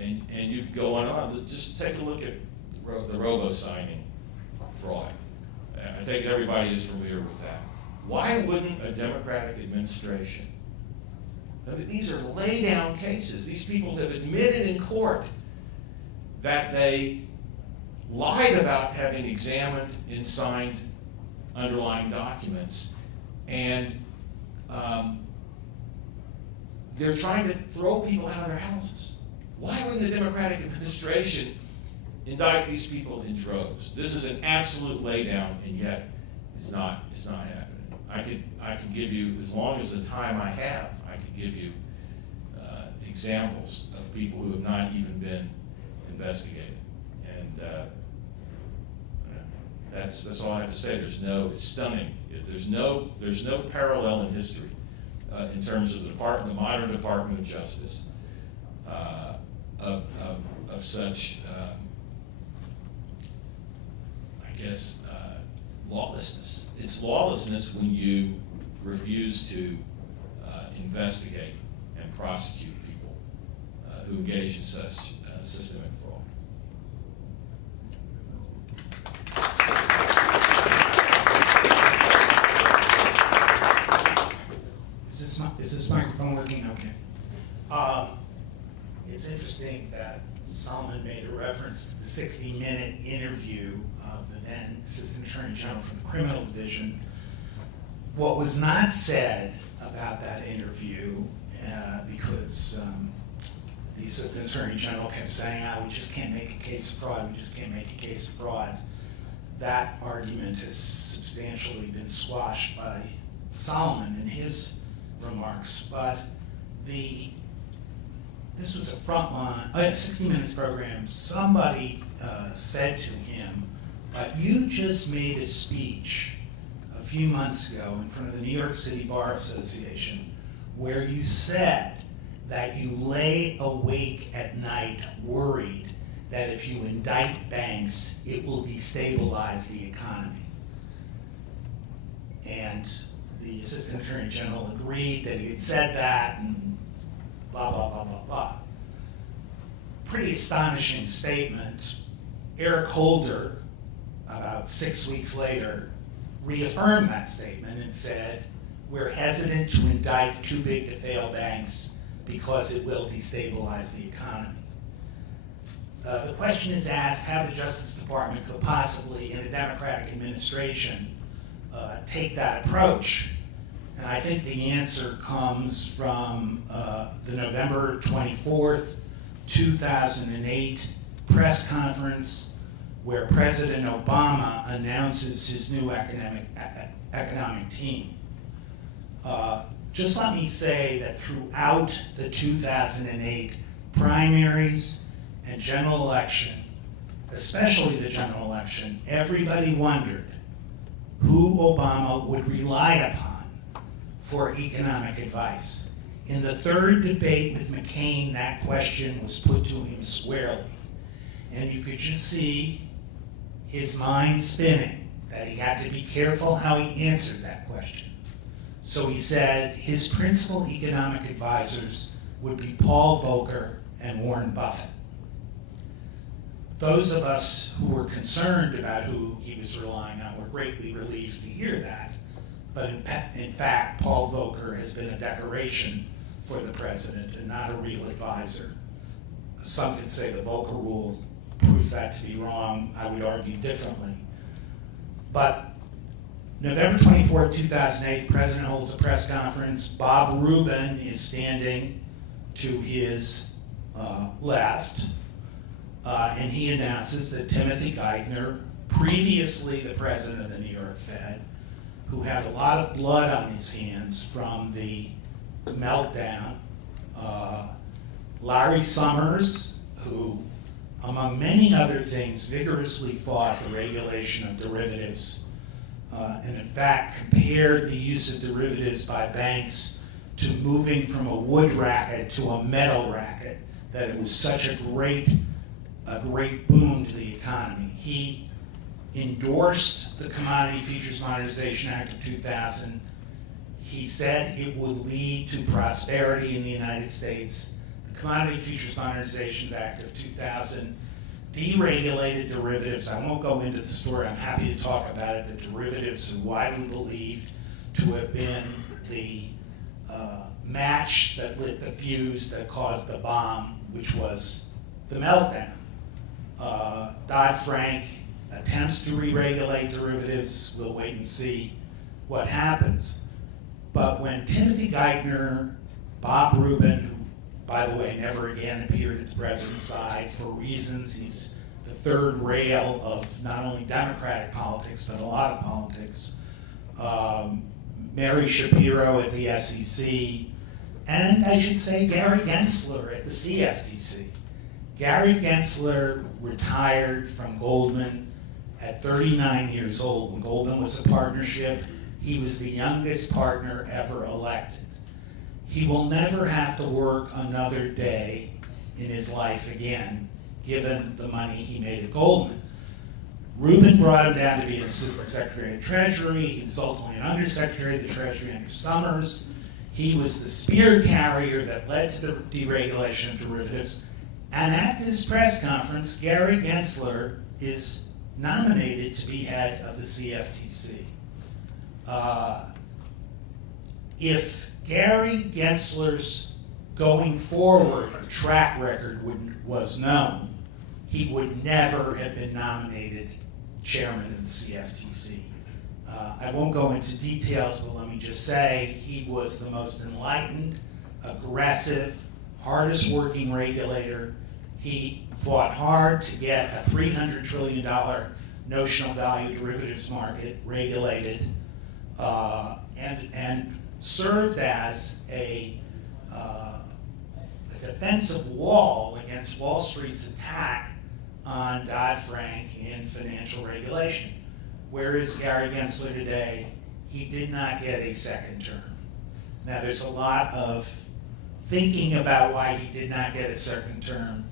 And you could go on. Just take a look at the robo-signing fraud. I take it everybody is familiar with that. Why wouldn't a Democratic administration? These are lay-down cases. These people have admitted in court that they lied about having examined and signed underlying documents, and they're trying to throw people out of their houses. Why wouldn't the Democratic administration indict these people in droves? This is an absolute laydown, and yet it's not happening. I could give you, as long as the time I have, I could give you examples of people who have not even been investigated, and that's all I have to say. It's stunning. There's no parallel in history in terms of the modern Department of Justice of such, lawlessness. It's lawlessness when you refuse to investigate and prosecute people who engage in such systemic fraud. Is this microphone working? Okay. It's interesting that Solomon made a reference to the 60-minute interview of the then Assistant Attorney General from the Criminal Division. What was not said about that interview, because the Assistant Attorney General kept saying, we just can't make a case of fraud, we just can't make a case of fraud. That argument has substantially been squashed by Solomon in his remarks, but this was a frontline, 60 Minutes program. Somebody said to him, you just made a speech a few months ago in front of the New York City Bar Association where you said that you lay awake at night worried that if you indict banks, it will destabilize the economy. And the Assistant Attorney General agreed that he had said that, and blah, blah, blah, blah, blah. Pretty astonishing statement. Eric Holder, about 6 weeks later, reaffirmed that statement and said, we're hesitant to indict too big to fail banks because it will destabilize the economy. The question is asked how the Justice Department could possibly, in a Democratic administration, take that approach. And I think the answer comes from the November 24th, 2008 press conference where President Obama announces his new economic team. Just let me say that throughout the 2008 primaries and general election, especially the general election, everybody wondered who Obama would rely upon for economic advice. In the third debate with McCain, that question was put to him squarely. And you could just see his mind spinning, that he had to be careful how he answered that question. So he said his principal economic advisors would be Paul Volcker and Warren Buffett. Those of us who were concerned about who he was relying on were greatly relieved to hear that. But in fact, Paul Volcker has been a decoration for the president and not a real advisor. Some could say the Volcker rule proves that to be wrong. I would argue differently. But November 24, 2008, the president holds a press conference. Bob Rubin is standing to his left, and he announces that Timothy Geithner, previously the president of the New York Fed, who had a lot of blood on his hands from the meltdown, Larry Summers, who, among many other things, vigorously fought the regulation of derivatives, and in fact compared the use of derivatives by banks to moving from a wood racket to a metal racket, that it was such a great boon to the economy. He endorsed the Commodity Futures Modernization Act of 2000. He said it would lead to prosperity in the United States. The Commodity Futures Modernization Act of 2000 deregulated derivatives. I won't go into the story. I'm happy to talk about it. The derivatives are widely believed to have been the match that lit the fuse that caused the bomb, which was the meltdown. Dodd-Frank attempts to re-regulate derivatives. We'll wait and see what happens. But when Timothy Geithner, Bob Rubin, who, by the way, never again appeared at the president's side for reasons, he's the third rail of not only Democratic politics, but a lot of politics, Mary Shapiro at the SEC, and I should say Gary Gensler at the CFTC. Gary Gensler retired from Goldman at 39 years old. When Goldman was a partnership, he was the youngest partner ever elected. He will never have to work another day in his life again, given the money he made at Goldman. Rubin brought him down to be an assistant secretary of Treasury. He was ultimately an undersecretary of the Treasury under Summers. He was the spear carrier that led to the deregulation of derivatives. And at this press conference, Gary Gensler is nominated to be head of the CFTC. If Gary Gensler's going forward track record was known, he would never have been nominated chairman of the CFTC. I won't go into details, but let me just say he was the most enlightened, aggressive, hardest working regulator. He fought hard to get a $300 trillion notional value derivatives market regulated, and served as a defensive wall against Wall Street's attack on Dodd-Frank and financial regulation. Where is Gary Gensler today? He did not get a second term. Now, there's a lot of thinking about why he did not get a second term.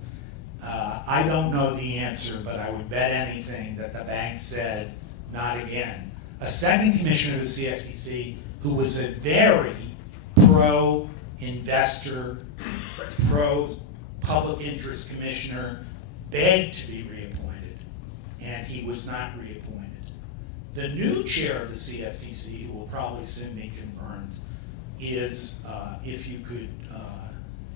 I don't know the answer, but I would bet anything that the bank said, not again. A second commissioner of the CFTC, who was a very pro-investor, pro-public interest commissioner, begged to be reappointed, and he was not reappointed. The new chair of the CFTC, who will probably soon be confirmed, is, if you could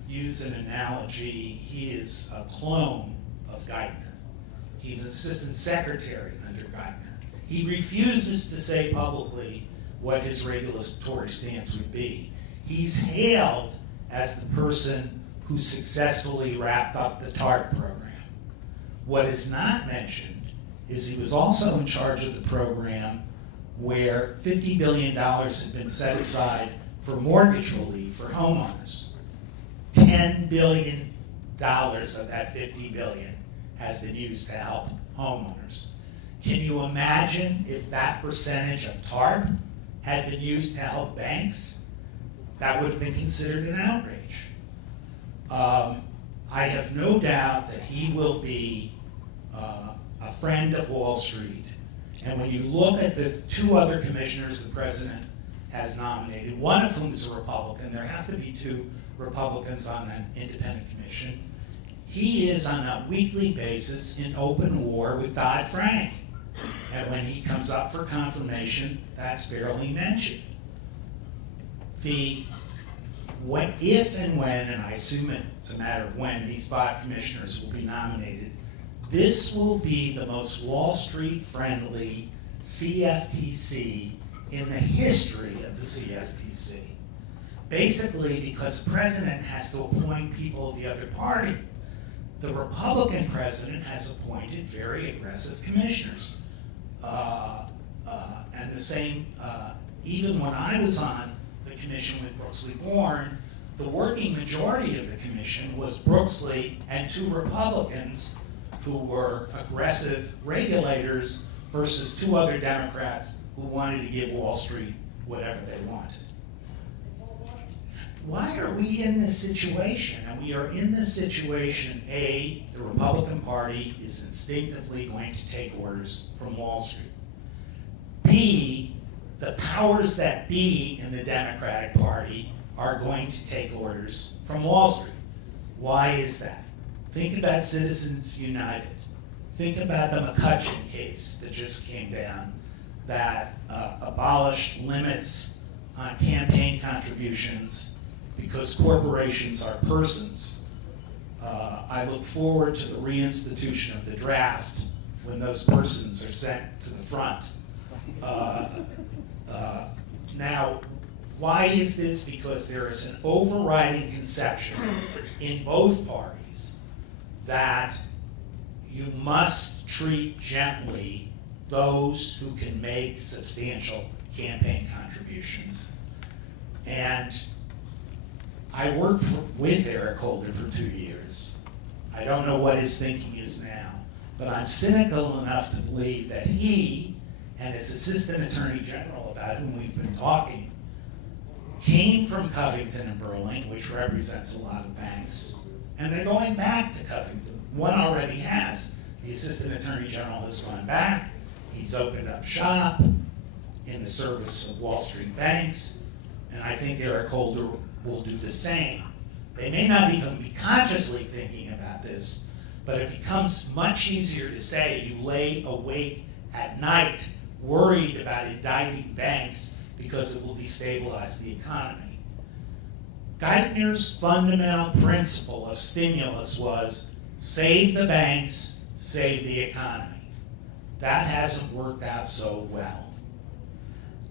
use an analogy, he is a clone of Geithner. He's assistant secretary under Geithner. He refuses to say publicly what his regulatory stance would be. He's hailed as the person who successfully wrapped up the TARP program. What is not mentioned is he was also in charge of the program where $50 billion had been set aside for mortgage relief for homeowners. $10 billion dollars of that 50 billion has been used to help homeowners. Can you imagine if that percentage of TARP had been used to help banks? That would have been considered an outrage. I have no doubt that he will be a friend of Wall Street. And when you look at the two other commissioners the president has nominated, one of whom is a Republican, there have to be two Republicans on an independent commission, he is on a weekly basis in open war with Dodd-Frank. And when he comes up for confirmation, that's barely mentioned. If and when, and I assume it's a matter of when, these 5 commissioners will be nominated, this will be the most Wall Street friendly CFTC in the history of the CFTC. Basically, because the president has to appoint people of the other party. The Republican president has appointed very aggressive commissioners. And the same, even when I was on the commission with Brooksley Bourne, the working majority of the commission was Brooksley and 2 Republicans who were aggressive regulators versus 2 other Democrats who wanted to give Wall Street whatever they wanted. Why are we in this situation? And we are in this situation, A, the Republican Party is instinctively going to take orders from Wall Street. B, the powers that be in the Democratic Party are going to take orders from Wall Street. Why is that? Think about Citizens United. Think about the McCutcheon case that just came down that abolished limits on campaign contributions because corporations are persons. I look forward to the reinstitution of the draft when those persons are sent to the front. Now, why is this? Because there is an overriding conception in both parties that you must treat gently those who can make substantial campaign contributions. And I worked with Eric Holder for 2 years. I don't know what his thinking is now, but I'm cynical enough to believe that he and his Assistant Attorney General, about whom we've been talking, came from Covington and Burling, which represents a lot of banks, and they're going back to Covington. One already has. The Assistant Attorney General has gone back. He's opened up shop in the service of Wall Street banks, and I think Eric Holder will do the same. They may not even be consciously thinking about this, but it becomes much easier to say you lay awake at night worried about indicting banks because it will destabilize the economy. Geithner's fundamental principle of stimulus was save the banks, save the economy. That hasn't worked out so well.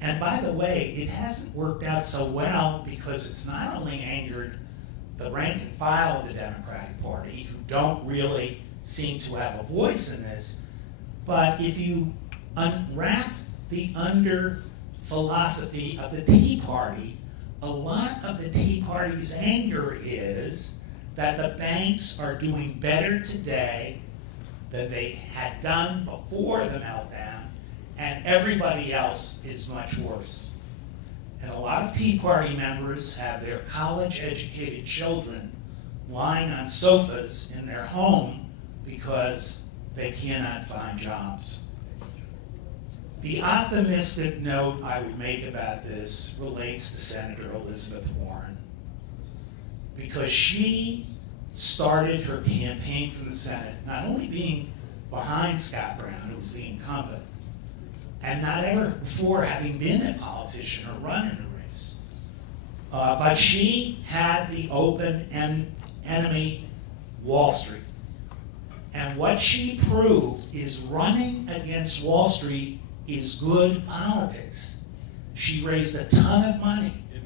And by the way, it hasn't worked out so well because it's not only angered the rank and file of the Democratic Party, who don't really seem to have a voice in this, but if you unwrap the under philosophy of the Tea Party, a lot of the Tea Party's anger is that the banks are doing better today than they had done before the meltdown, and everybody else is much worse. And a lot of Tea Party members have their college-educated children lying on sofas in their home because they cannot find jobs. The optimistic note I would make about this relates to Senator Elizabeth Warren, because she started her campaign for the Senate not only being behind Scott Brown, who was the incumbent, and not ever before having been a politician or run in a race, but she had the open enemy, Wall Street. And what she proved is running against Wall Street is good politics. She raised a ton of money. In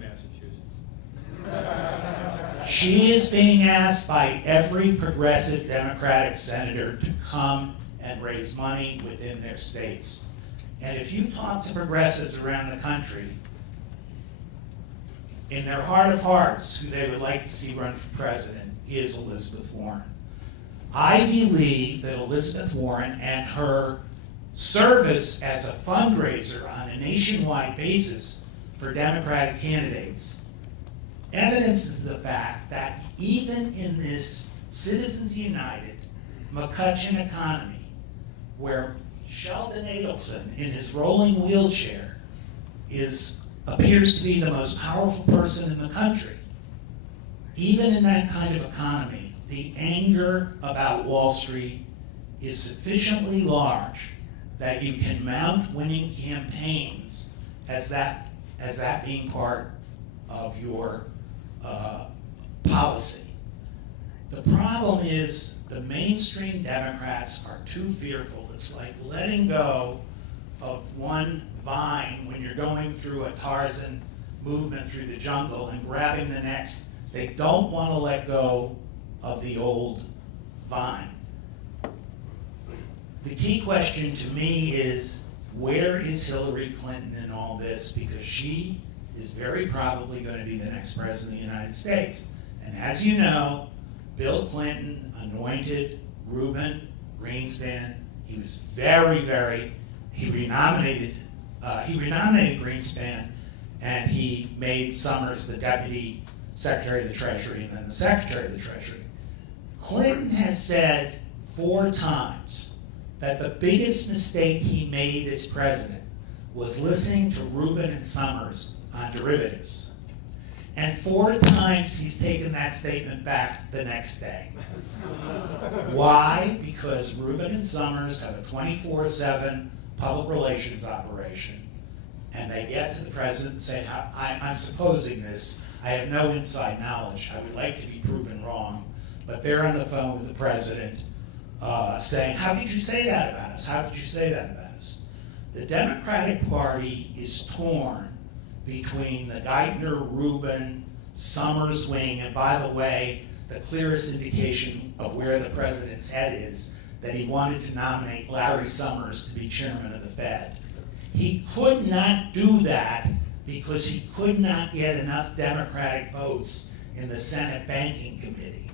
Massachusetts. She is being asked by every progressive Democratic senator to come and raise money within their states. And if you talk to progressives around the country, in their heart of hearts, who they would like to see run for president, is Elizabeth Warren. I believe that Elizabeth Warren and her service as a fundraiser on a nationwide basis for Democratic candidates evidences the fact that even in this Citizens United McCutcheon economy, where Sheldon Adelson in his rolling wheelchair appears to be the most powerful person in the country, even in that kind of economy, the anger about Wall Street is sufficiently large that you can mount winning campaigns as that being part of your policy. The problem is the mainstream Democrats are too fearful. It's like letting go of one vine when you're going through a Tarzan movement through the jungle and grabbing the next. They don't want to let go of the old vine. The key question to me is, where is Hillary Clinton in all this? Because she is very probably going to be the next president of the United States. And as you know, Bill Clinton anointed Reuben Greenspan. He was he renominated Greenspan, and he made Summers the Deputy Secretary of the Treasury and then the Secretary of the Treasury. Clinton has said 4 times that the biggest mistake he made as president was listening to Rubin and Summers on derivatives. And 4 times he's taken that statement back the next day. Why? Because Rubin and Summers have a 24/7 public relations operation, and they get to the president and say, I'm supposing this, I have no inside knowledge, I would like to be proven wrong, but they're on the phone with the president saying, how did you say that about us? How did you say that about us? The Democratic Party is torn between the Geithner, Rubin, Summers wing, and by the way, the clearest indication of where the president's head is that he wanted to nominate Larry Summers to be chairman of the Fed. He could not do that because he could not get enough Democratic votes in the Senate Banking Committee.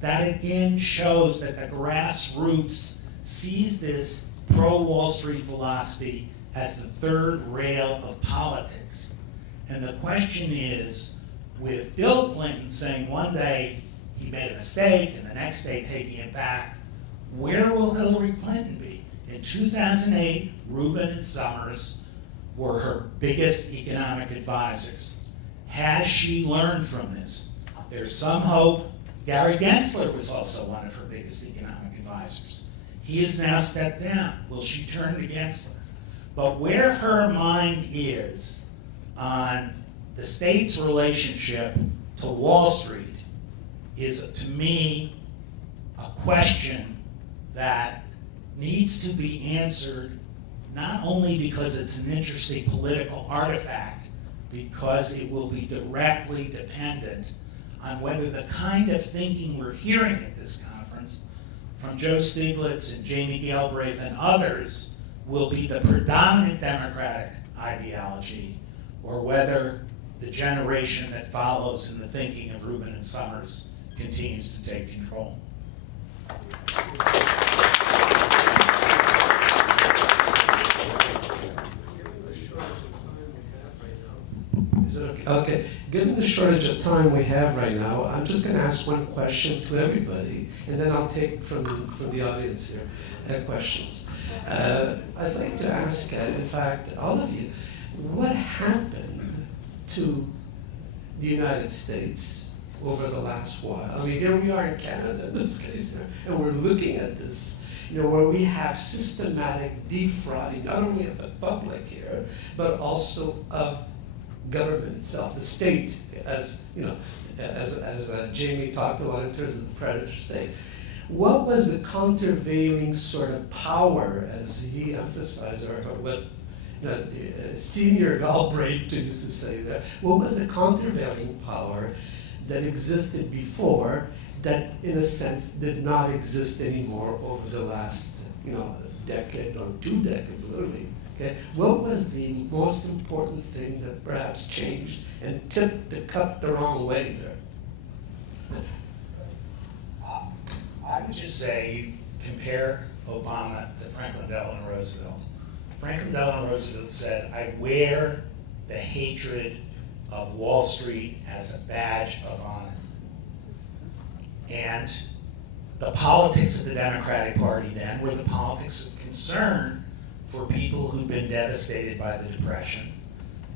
That again shows that the grassroots sees this pro-Wall Street philosophy as the third rail of politics. And the question is, with Bill Clinton saying one day he made a mistake and the next day taking it back, where will Hillary Clinton be? In 2008, Rubin and Summers were her biggest economic advisors. Has she learned from this? There's some hope. Gary Gensler was also one of her biggest economic advisors. He has now stepped down. Will she turn to Gensler? But where her mind is on the state's relationship to Wall Street is, to me, a question that needs to be answered not only because it's an interesting political artifact, because it will be directly dependent on whether the kind of thinking we're hearing at this conference from Joe Stiglitz and Jamie Galbraith and others will be the predominant Democratic ideology, or whether the generation that follows in the thinking of Rubin and Summers continues to take control. Is it okay? Okay. Given the shortage of time we have right now, I'm just going to ask one question to everybody, and then I'll take from the audience here questions. I'd like to ask, in fact, all of you, what happened to the United States over the last while? I mean, here we are in Canada in this case, and we're looking at this, where we have systematic defrauding, not only of the public here, but also of government itself, the state, as Jamie talked about in terms of the predator state. What was the countervailing sort of power, as he emphasized, or what Senior Galbraith used to say there? What was the countervailing power that existed before that, in a sense, did not exist anymore over the last, decade or 2 decades, literally? Okay, what was the most important thing that perhaps changed and tipped the cup the wrong way there? would just say, you compare Obama to Franklin Delano Roosevelt. Franklin Delano Roosevelt said, I wear the hatred of Wall Street as a badge of honor. And the politics of the Democratic Party then were the politics of concern for people who've been devastated by the Depression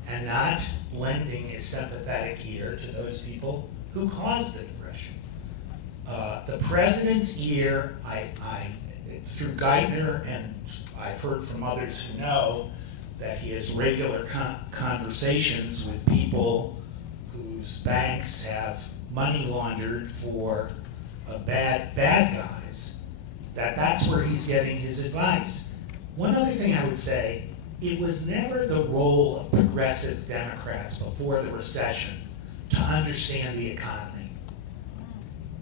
and not lending a sympathetic ear to those people who caused the Depression. The president's ear, through Geithner, and I've heard from others who know that he has regular conversations with people whose banks have money laundered for bad guys, that's where he's getting his advice. One other thing I would say, it was never the role of progressive Democrats before the recession to understand the economy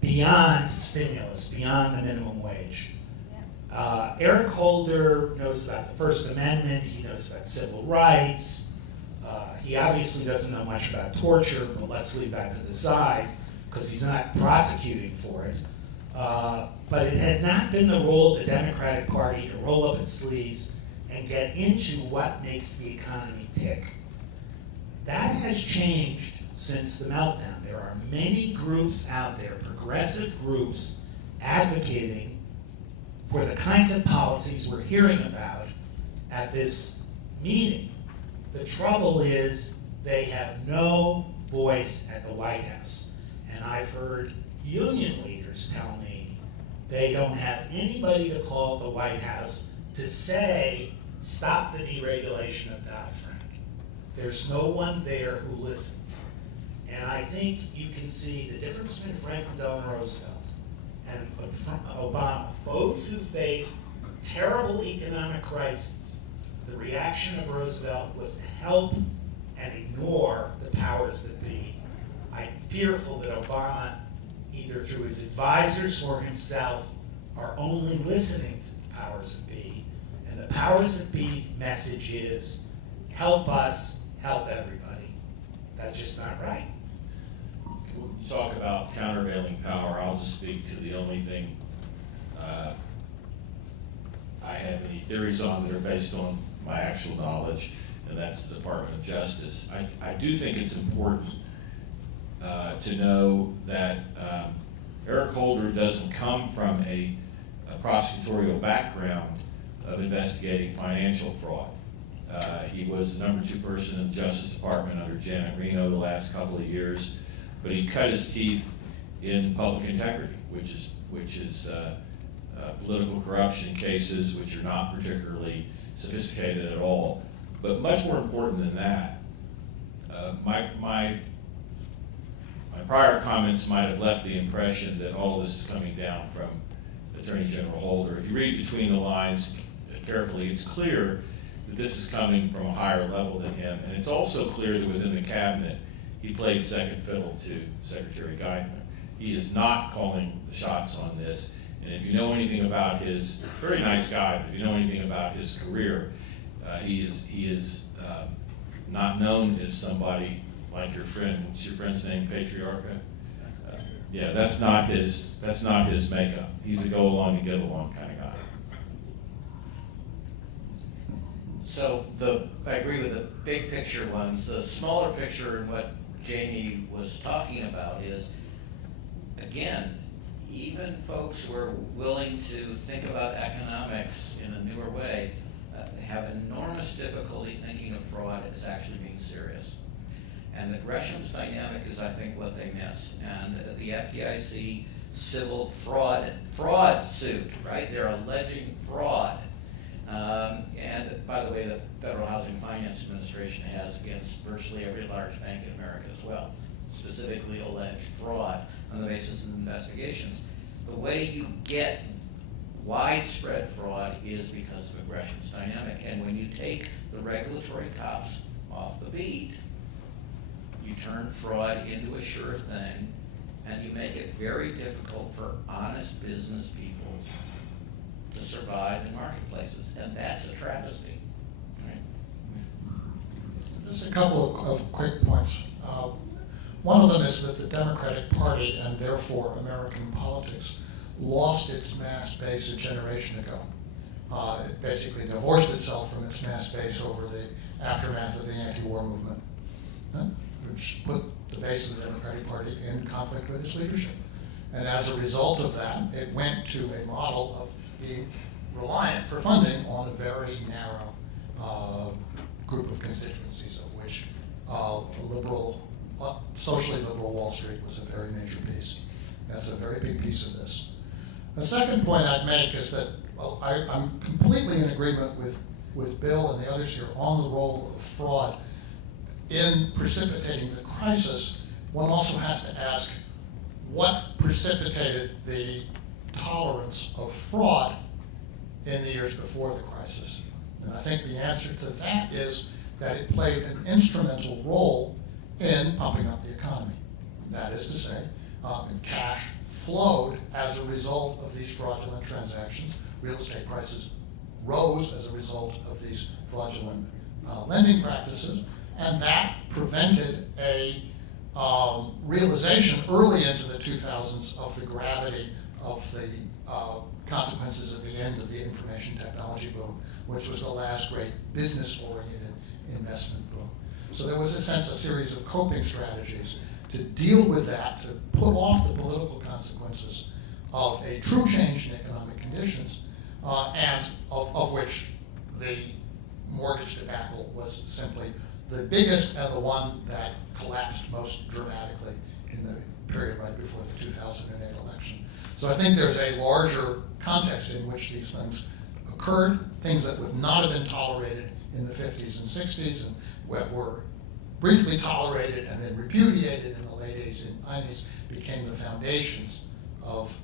beyond stimulus, beyond the minimum wage. Eric Holder knows about the First Amendment, he knows about civil rights. He obviously doesn't know much about torture, but let's leave that to the side because he's not prosecuting for it. But it had not been the role of the Democratic Party to roll up its sleeves and get into what makes the economy tick. That has changed since the meltdown. There are many groups out there, progressive groups, advocating for the kinds of policies we're hearing about at this meeting. The trouble is they have no voice at the White House. And I've heard union leaders tell me they don't have anybody to call at the White House to say, stop the deregulation of Dodd-Frank. There's no one there who listens. And I think you can see the difference between Franklin Delano Roosevelt and Obama, both who faced terrible economic crises. The reaction of Roosevelt was to help and ignore the powers that be. I'm fearful that Obama, either through his advisors or himself, are only listening to the powers that be. And the powers that be message is, help us, help everybody. That's just not right. When you talk about countervailing power, I'll just speak to the only thing I have any theories on that are based on my actual knowledge, and that's the Department of Justice. I do think it's important to know that Eric Holder doesn't come from a prosecutorial background of investigating financial fraud. He was the #2 person in the Justice Department under Janet Reno the last couple of years, but he cut his teeth in public integrity, which is political corruption cases which are not particularly sophisticated at all. But much more important than that, my prior comments might have left the impression that all this is coming down from Attorney General Holder. If you read between the lines carefully, it's clear that this is coming from a higher level than him, and it's also clear that within the cabinet he played second fiddle to Secretary Geithner. He is not calling the shots on this, and if you know anything about his, very nice guy, but if you know anything about his career, he is not known as somebody like your friend. What's your friend's name? Patriarcha? Yeah, that's not his makeup. He's a go along to get along kind of guy. So I agree with the big picture ones. The smaller picture and what Jamie was talking about is, again, even folks who are willing to think about economics in a newer way have enormous difficulty thinking of fraud as actually being serious. And the Gresham's dynamic is, I think, what they miss. And the FDIC civil fraud suit, right? They're alleging fraud. And by the way, the Federal Housing Finance Administration has against virtually every large bank in America as well, specifically alleged fraud on the basis of investigations. The way you get widespread fraud is because of Gresham's dynamic. And when you take the regulatory cops off the beat, you turn fraud into a sure thing, and you make it very difficult for honest business people to survive in marketplaces, and that's a travesty. Right? Just a couple of quick points. One of them is that the Democratic Party, and therefore American politics, lost its mass base a generation ago. It basically divorced itself from its mass base over the aftermath of the anti-war movement, which put the base of the Democratic Party in conflict with its leadership. And as a result of that, it went to a model of being reliant for funding on a very narrow group of constituencies, of which socially liberal Wall Street was a very major piece. That's a very big piece of this. The second point I'd make is that I'm completely in agreement with Bill and the others here on the role of fraud in precipitating the crisis. One also has to ask what precipitated the tolerance of fraud in the years before the crisis. And I think the answer to that is that it played an instrumental role in pumping up the economy. That is to say, cash flowed as a result of these fraudulent transactions. Real estate prices rose as a result of these fraudulent lending practices, and that prevented a realization early into the 2000s of the gravity of the consequences of the end of the information technology boom, which was the last great business-oriented investment boom. So there was, a series of coping strategies to deal with that, to put off the political consequences of a true change in economic conditions, and of which the mortgage debacle was simply the biggest and the one that collapsed most dramatically in the period right before the 2008 election. So I think there's a larger context in which these things occurred, things that would not have been tolerated in the 50s and 60s and were briefly tolerated and then repudiated in the late 80s and 90s, became the foundations of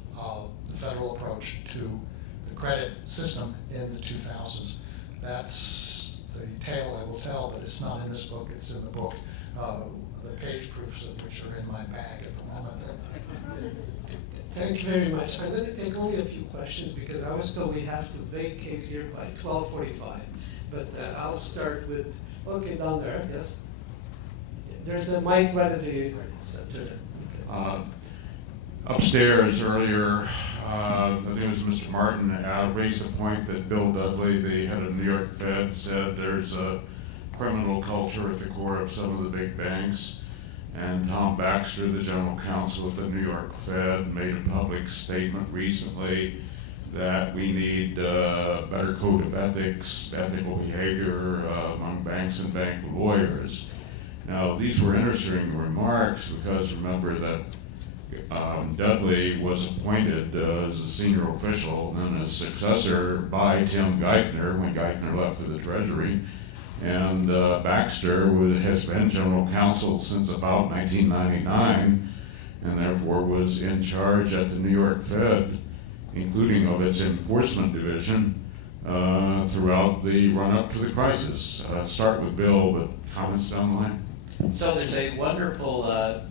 the federal approach to the credit system in the 2000s. That's the tale I will tell, but it's not in this book, it's in the book, the page proofs of which are in my bag at the moment. Thank you very much. I'm going to take only a few questions because I was told we have to vacate here by 12:45. But I'll start with, okay, down there, yes? There's a mic right at the center. Okay. Upstairs earlier, I think it was Mr. Martin, raised the point that Bill Dudley, the head of New York Fed, said there's a criminal culture at the core of some of the big banks. And Tom Baxter, the general counsel at the New York Fed, made a public statement recently that we need a better code of ethics, ethical behavior among banks and bank lawyers. Now, these were interesting remarks because remember that Dudley was appointed as a senior official and then a successor by Tim Geithner when Geithner left for the Treasury. And Baxter has been general counsel since about 1999 and therefore was in charge at the New York Fed, including of its enforcement division, throughout the run-up to the crisis. Start with Bill, but comments down the line. So there's a wonderful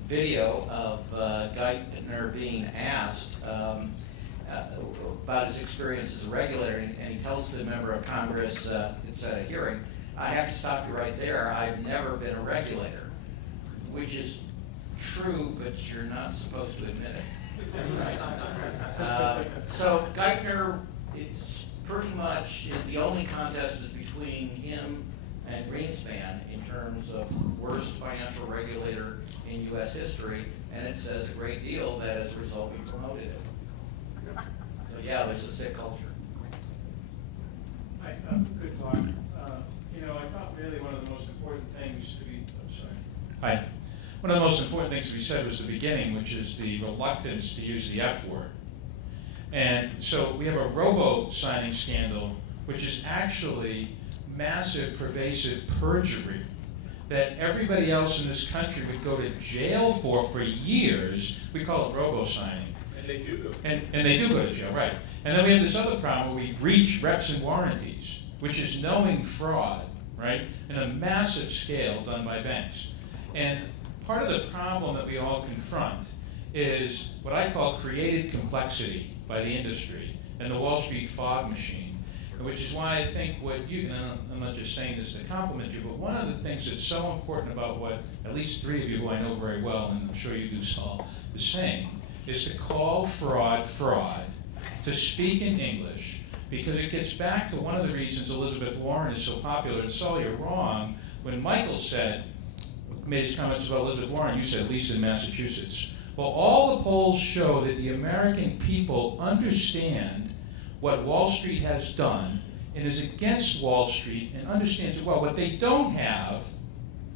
video of Geithner being asked about his experience as a regulator, and he tells the member of Congress inside a hearing, I have to stop you right there, I've never been a regulator, which is true, but you're not supposed to admit it. Right? So Geithner is pretty much, the only contest is between him and Greenspan in terms of worst financial regulator in U.S. history, and it says a great deal that as a result we promoted it. So yeah, there's a sick culture. Hi, good talk. I thought really one of the most important things to be, Hi. One of the most important things to be said was the beginning, which is the reluctance to use the F word. And so we have a robo-signing scandal, which is actually massive, pervasive perjury that everybody else in this country would go to jail for years. We call it robo-signing. And they do. And they do go to jail, right. And then we have this other problem where we breach reps and warranties, which is knowing fraud, right, in a massive scale done by banks. And part of the problem that we all confront is what I call created complexity by the industry and the Wall Street fog machine, which is why I think what you, and I'm not just saying this to compliment you, but one of the things that's so important about what at least three of you who I know very well, and I'm sure you do all the same, is to call fraud fraud, to speak in English, because it gets back to one of the reasons Elizabeth Warren is so popular. And Saul, you're wrong. When Michael made his comments about Elizabeth Warren, you said at least in Massachusetts. Well, all the polls show that the American people understand what Wall Street has done and is against Wall Street and understands it well. What they don't have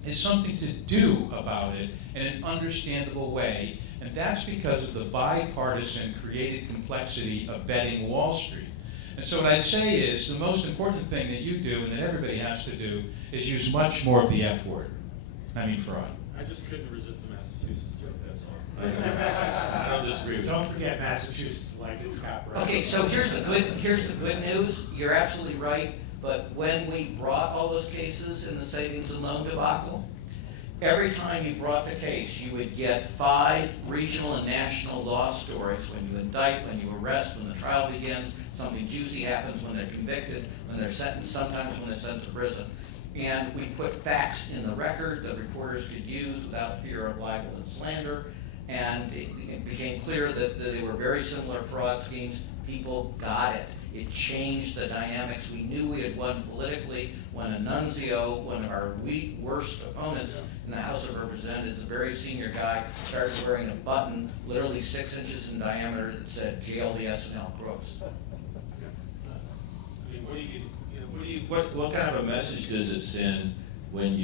is something to do about it in an understandable way, and that's because of the bipartisan created complexity of betting Wall Street. And so what I'd say is the most important thing that you do and that everybody has to do is use much more of the F word. I mean fraud. I just couldn't resist the Massachusetts joke, that's all. I don't disagree with you. Don't forget Massachusetts elected Scott Brown. Okay, so here's the good news. You're absolutely right. But when we brought all those cases in the savings and loan debacle, every time you brought the case, you would get 5 regional and national law stories. When you indict, when you arrest, when the trial begins, something juicy happens when they're convicted, when they're sentenced, sometimes when they're sent to prison. And we put facts in the record that reporters could use without fear of libel and slander. And it became clear that they were very similar fraud schemes. People got it. It changed the dynamics. We knew we had won politically when Annunzio, one of our worst opponents in the House of Representatives, a very senior guy, started wearing a button literally 6 inches in diameter that said JLDS and L. Crooks. I mean, What kind of a message does it send when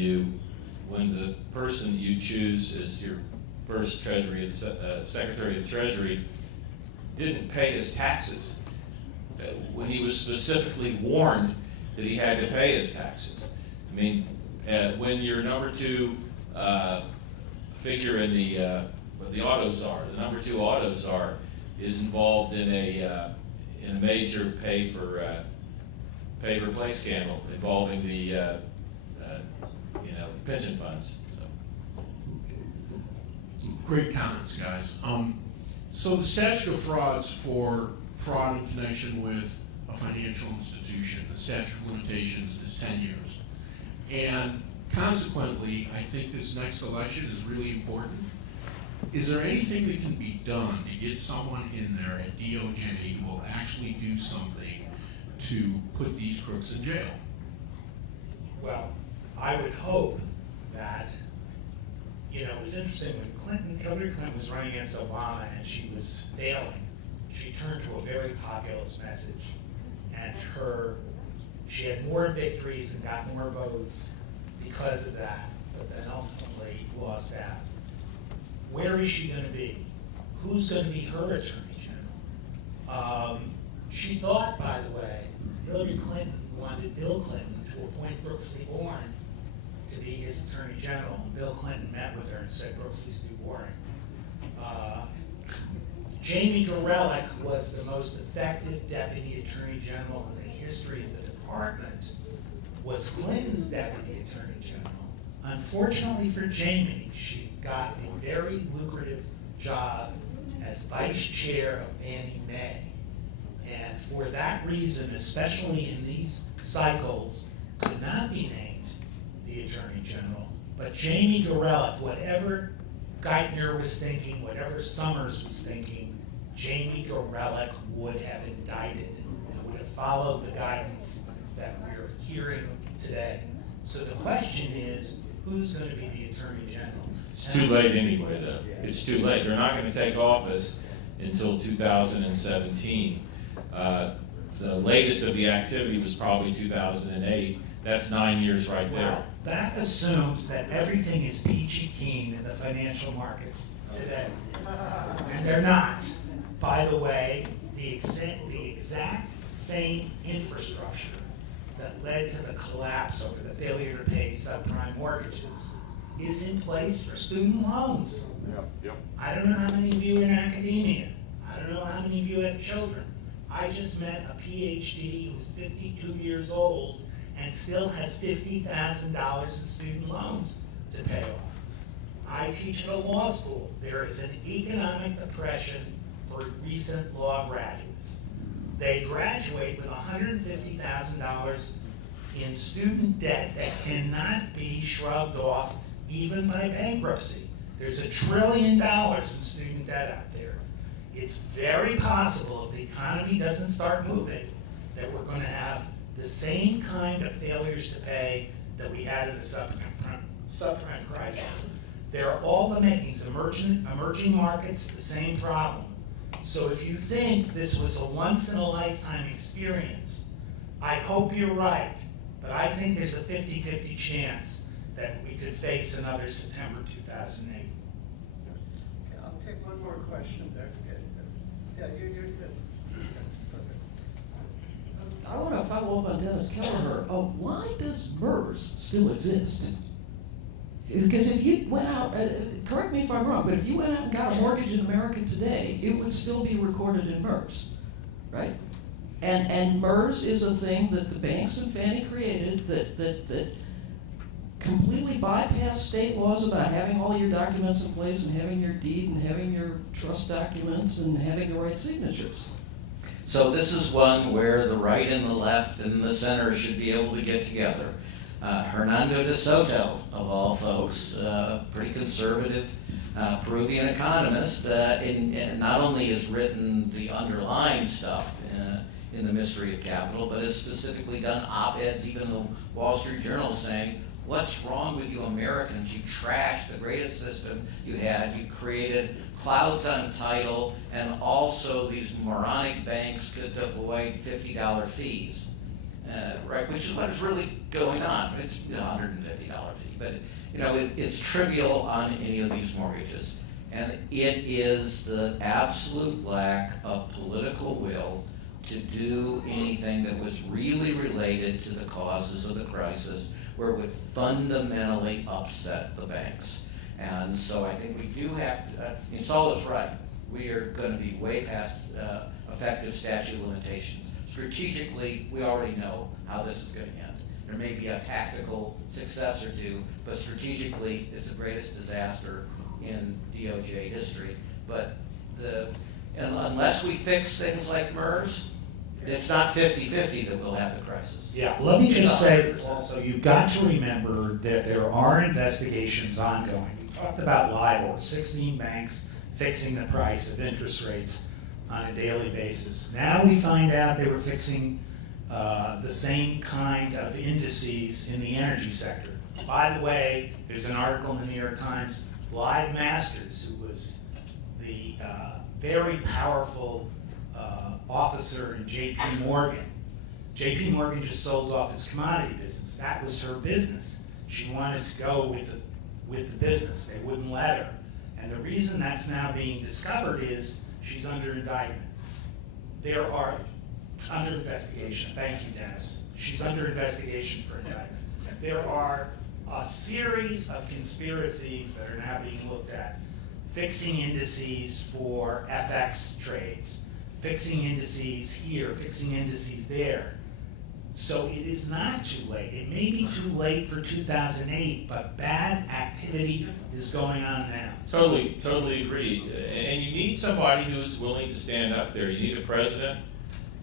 the person you choose as your first Treasury, Secretary of the Treasury, didn't pay his taxes, when he was specifically warned that he had to pay his taxes? I mean, when your number 2 figure in the auto czar, the number 2 auto czar, is involved in a major pay for play scandal involving the pension funds. Great comments, guys. So the statute of frauds for fraud in connection with a financial institution, the statute of limitations is 10 years. And consequently, I think this next election is really important. Is there anything that can be done to get someone in there at DOJ who will actually do something to put these crooks in jail? Well, I would hope that, it was interesting when Hillary Clinton was running against Obama and she was failing, she turned to a very populist message. And she had more victories and got more votes because of that, but then ultimately lost out. Where is she going to be? Who's going to be her attorney general? She thought, by the way, Hillary Clinton wanted Bill Clinton to appoint Brooks Lee Warren to be his attorney general. And Bill Clinton met with her and said, Brooks Lee's too boring. Jamie Gorelick was the most effective deputy attorney general in the history of the department, was Clinton's deputy attorney general. Unfortunately for Jamie, she got a very lucrative job as vice chair of Fannie Mae. And for that reason, especially in these cycles, could not be named the attorney general. But Jamie Gorelick, whatever Geithner was thinking, whatever Summers was thinking, Jamie Gorelick would have indicted and would have followed the guidance that we're hearing today. So the question is, who's going to be the attorney general? It's too late anyway, though. It's too late. They're not going to take office until 2017. The latest of the activity was probably 2008. That's 9 years right there. Well, that assumes that everything is peachy keen in the financial markets today. And they're not. By the way, the exact same infrastructure that led to the collapse over the failure to pay subprime mortgages is in place for student loans. Yep. I don't know how many of you are in academia. I don't know how many of you have children. I just met a PhD who's 52 years old and still has $50,000 in student loans to pay off. I teach at a law school. There is an economic depression for recent law graduates. They graduate with $150,000 in student debt that cannot be shrugged off even by bankruptcy. There's $1 trillion in student debt out there. it's very possible if the economy doesn't start moving, that we're going to have the same kind of failures to pay that we had in the subprime crisis. There are all the makings, emerging markets, the same problem. So if you think this was a once-in-a-lifetime experience, I hope you're right, but I think there's a 50-50 chance that we could face another September 2008. Okay, I'll take one more question there. Yeah, you're good. I want to follow up on Dennis Kelleher. Why does MERS still exist? Because if you went out, correct me if I'm wrong, but if you went out and got a mortgage in America today, it would still be recorded in MERS, right? And MERS is a thing that the banks and Fannie created that completely bypassed state laws about having all your documents in place and having your deed and having your trust documents and having the right signatures. So this is one where the right and the left and the center should be able to get together. Hernando de Soto, of all folks, pretty conservative Peruvian economist, not only has written the underlying stuff in the Mystery of Capital, but has specifically done op-eds, even the Wall Street Journal, saying, what's wrong with you Americans? You trashed the greatest system you had. You created clouds on title, and also these moronic banks could avoid $50 fees, right? Which is what is really going on. It's $150 fee, but it's trivial on any of these mortgages, and it is the absolute lack of political will to do anything that was really related to the causes of the crisis, where it would fundamentally upset the banks. And so I think we do have to, Saul is right, we are going to be way past effective statute of limitations. Strategically, we already know how this is going to end. There may be a tactical success or two, but strategically, it's the greatest disaster in DOJ history. But unless we fix things like MERS, it's not 50-50 that we'll have the crisis. Yeah, let me just say also, you've got to remember that there are investigations ongoing. We talked about LIBOR, 16 banks fixing the price of interest rates on a daily basis. Now we find out they were fixing the same kind of indices in the energy sector. By the way, there's an article in the New York Times, Clive Masters, who was the very powerful officer in JP Morgan. JP Morgan just sold off its commodity business. That was her business. She wanted to go with the business. They wouldn't let her. And the reason that's now being discovered is she's under indictment. There are, under investigation, thank you, Dennis. She's under investigation for indictment. There are a series of conspiracies that are now being looked at. Fixing indices for FX trades, fixing indices here, fixing indices there. So it is not too late. It may be too late for 2008, but bad activity is going on now. Totally agreed. And you need somebody who's willing to stand up there. You need a president.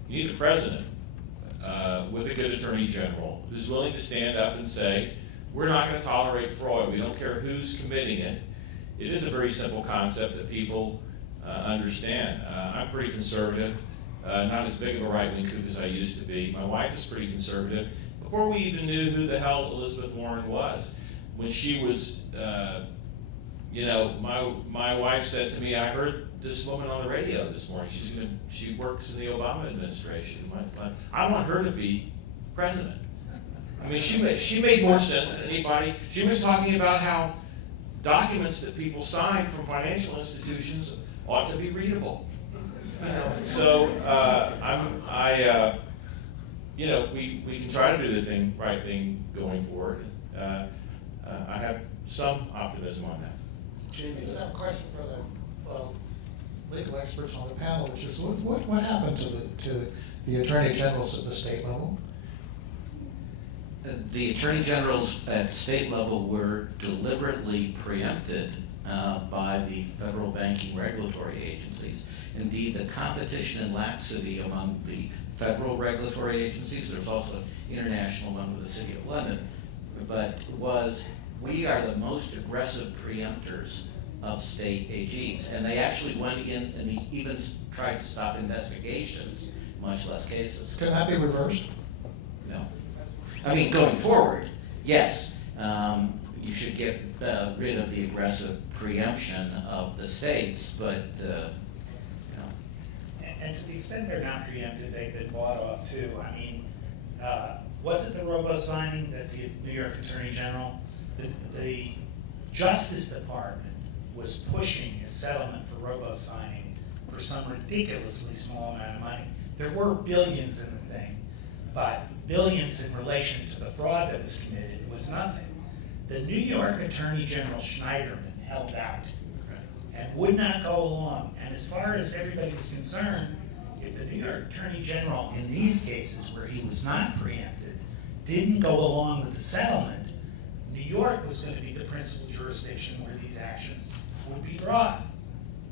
You need a president with a good attorney general who's willing to stand up and say, we're not going to tolerate fraud. We don't care who's committing it. It is a very simple concept that people understand. I'm pretty conservative. Not as big of a right-wing kook as I used to be. My wife is pretty conservative. Before we even knew who the hell Elizabeth Warren was, when she was, my wife said to me, I heard this woman on the radio this morning. She works in the Obama administration. I want her to be president. I mean, she made more sense than anybody. She was talking about how documents that people sign from financial institutions ought to be readable. So we can try to do the right thing going forward. I have some optimism on that. Jamie, I just have a question for the legal experts on the panel, which is what happened to the attorney generals at the state level? The attorney generals at state level were deliberately preempted by the federal banking regulatory agencies. Indeed, the competition and laxity among the federal regulatory agencies, there's also an international one with the City of London, but we are the most aggressive preemptors of state AGs. And they actually went in and even tried to stop investigations, much less cases. Can that be reversed? No. I mean, going forward, yes, you should get rid of the aggressive preemption of the states, but, And to the extent they're not preempted, they've been bought off too. I mean, was it the robo-signing that the New York Attorney General, the Justice Department was pushing a settlement for robo-signing for some ridiculously small amount of money? There were billions in the thing, but billions in relation to the fraud that was committed was nothing. The New York Attorney General Schneiderman held out and would not go along. And as far as everybody was concerned, if the New York Attorney General in these cases where he was not preempted didn't go along with the settlement, New York was going to be the principal jurisdiction where these actions would be brought.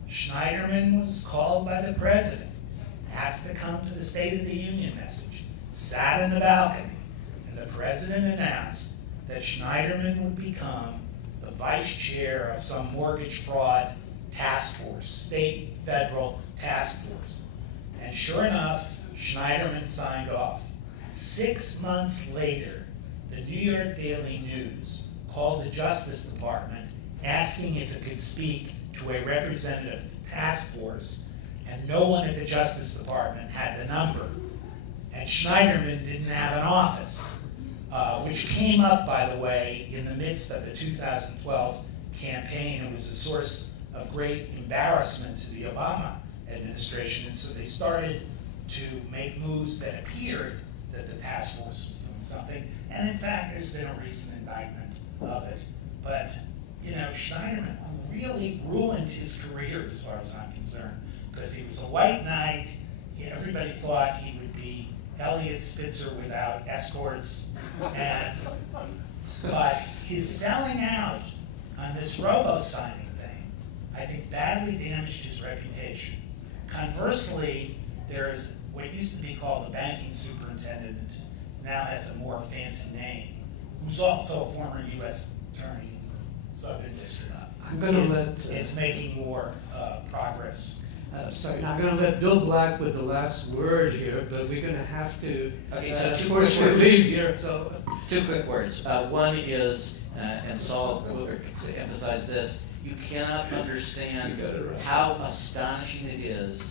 Schneiderman was called by the president, asked to come to the State of the Union message, sat in the balcony, and the president announced that Schneiderman would become the vice chair of some mortgage fraud task force, state, federal task force. And sure enough, Schneiderman signed off. 6 months later, the New York Daily News called the Justice Department asking if it could speak to a representative of the task force, and no one at the Justice Department had the number. And Schneiderman didn't have an office, which came up, by the way, in the midst of the 2012 campaign. It was a source of great embarrassment to the Obama administration, and so they started to make moves that appeared that the task force was doing something. And in fact, there's been a recent indictment of it. But, you know, Schneiderman, who really ruined his career as far as I'm concerned, because he was a white knight, everybody thought he would be Elliot Spitzer without escorts, but his selling out on this robo-signing thing, I think badly damaged his reputation. Conversely, there is what used to be called the banking superintendent, and now has a more fancy name, who's also a former U.S. attorney in Southern District. I'm going to let... is making more progress. Sorry, I'm going to let Bill Black with the last word here, but we're going to have to Okay, so two force quick you to words. leave here. So, Two quick words. One is, and Saul will emphasize this, you cannot understand how astonishing it is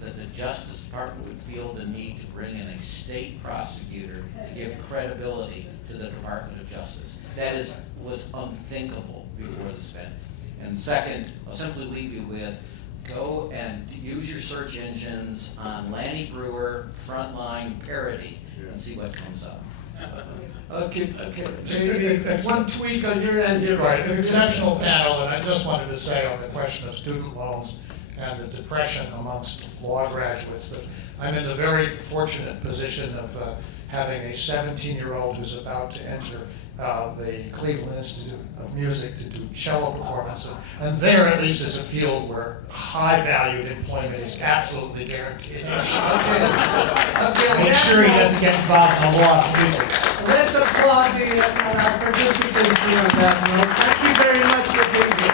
that the Justice Department would feel the need to bring in a state prosecutor to give credibility to the Department of Justice. That was unthinkable before this event. And second, I'll simply leave you with, go and use your search engines on Lanny Brewer Frontline Parody and see what comes up. okay. Maybe one tweak on your end here. Right, an exceptional panel, and I just wanted to say on the question of student loans and the depression amongst law graduates that I'm in the very fortunate position of having a 17-year-old who's about to enter the Cleveland Institute of Music to do cello performance, and there at least is a field where high-valued employment is absolutely guaranteed. Make sure he doesn't get involved in the law of music. Let's applaud our participants here on that note. Thank you very much for being here.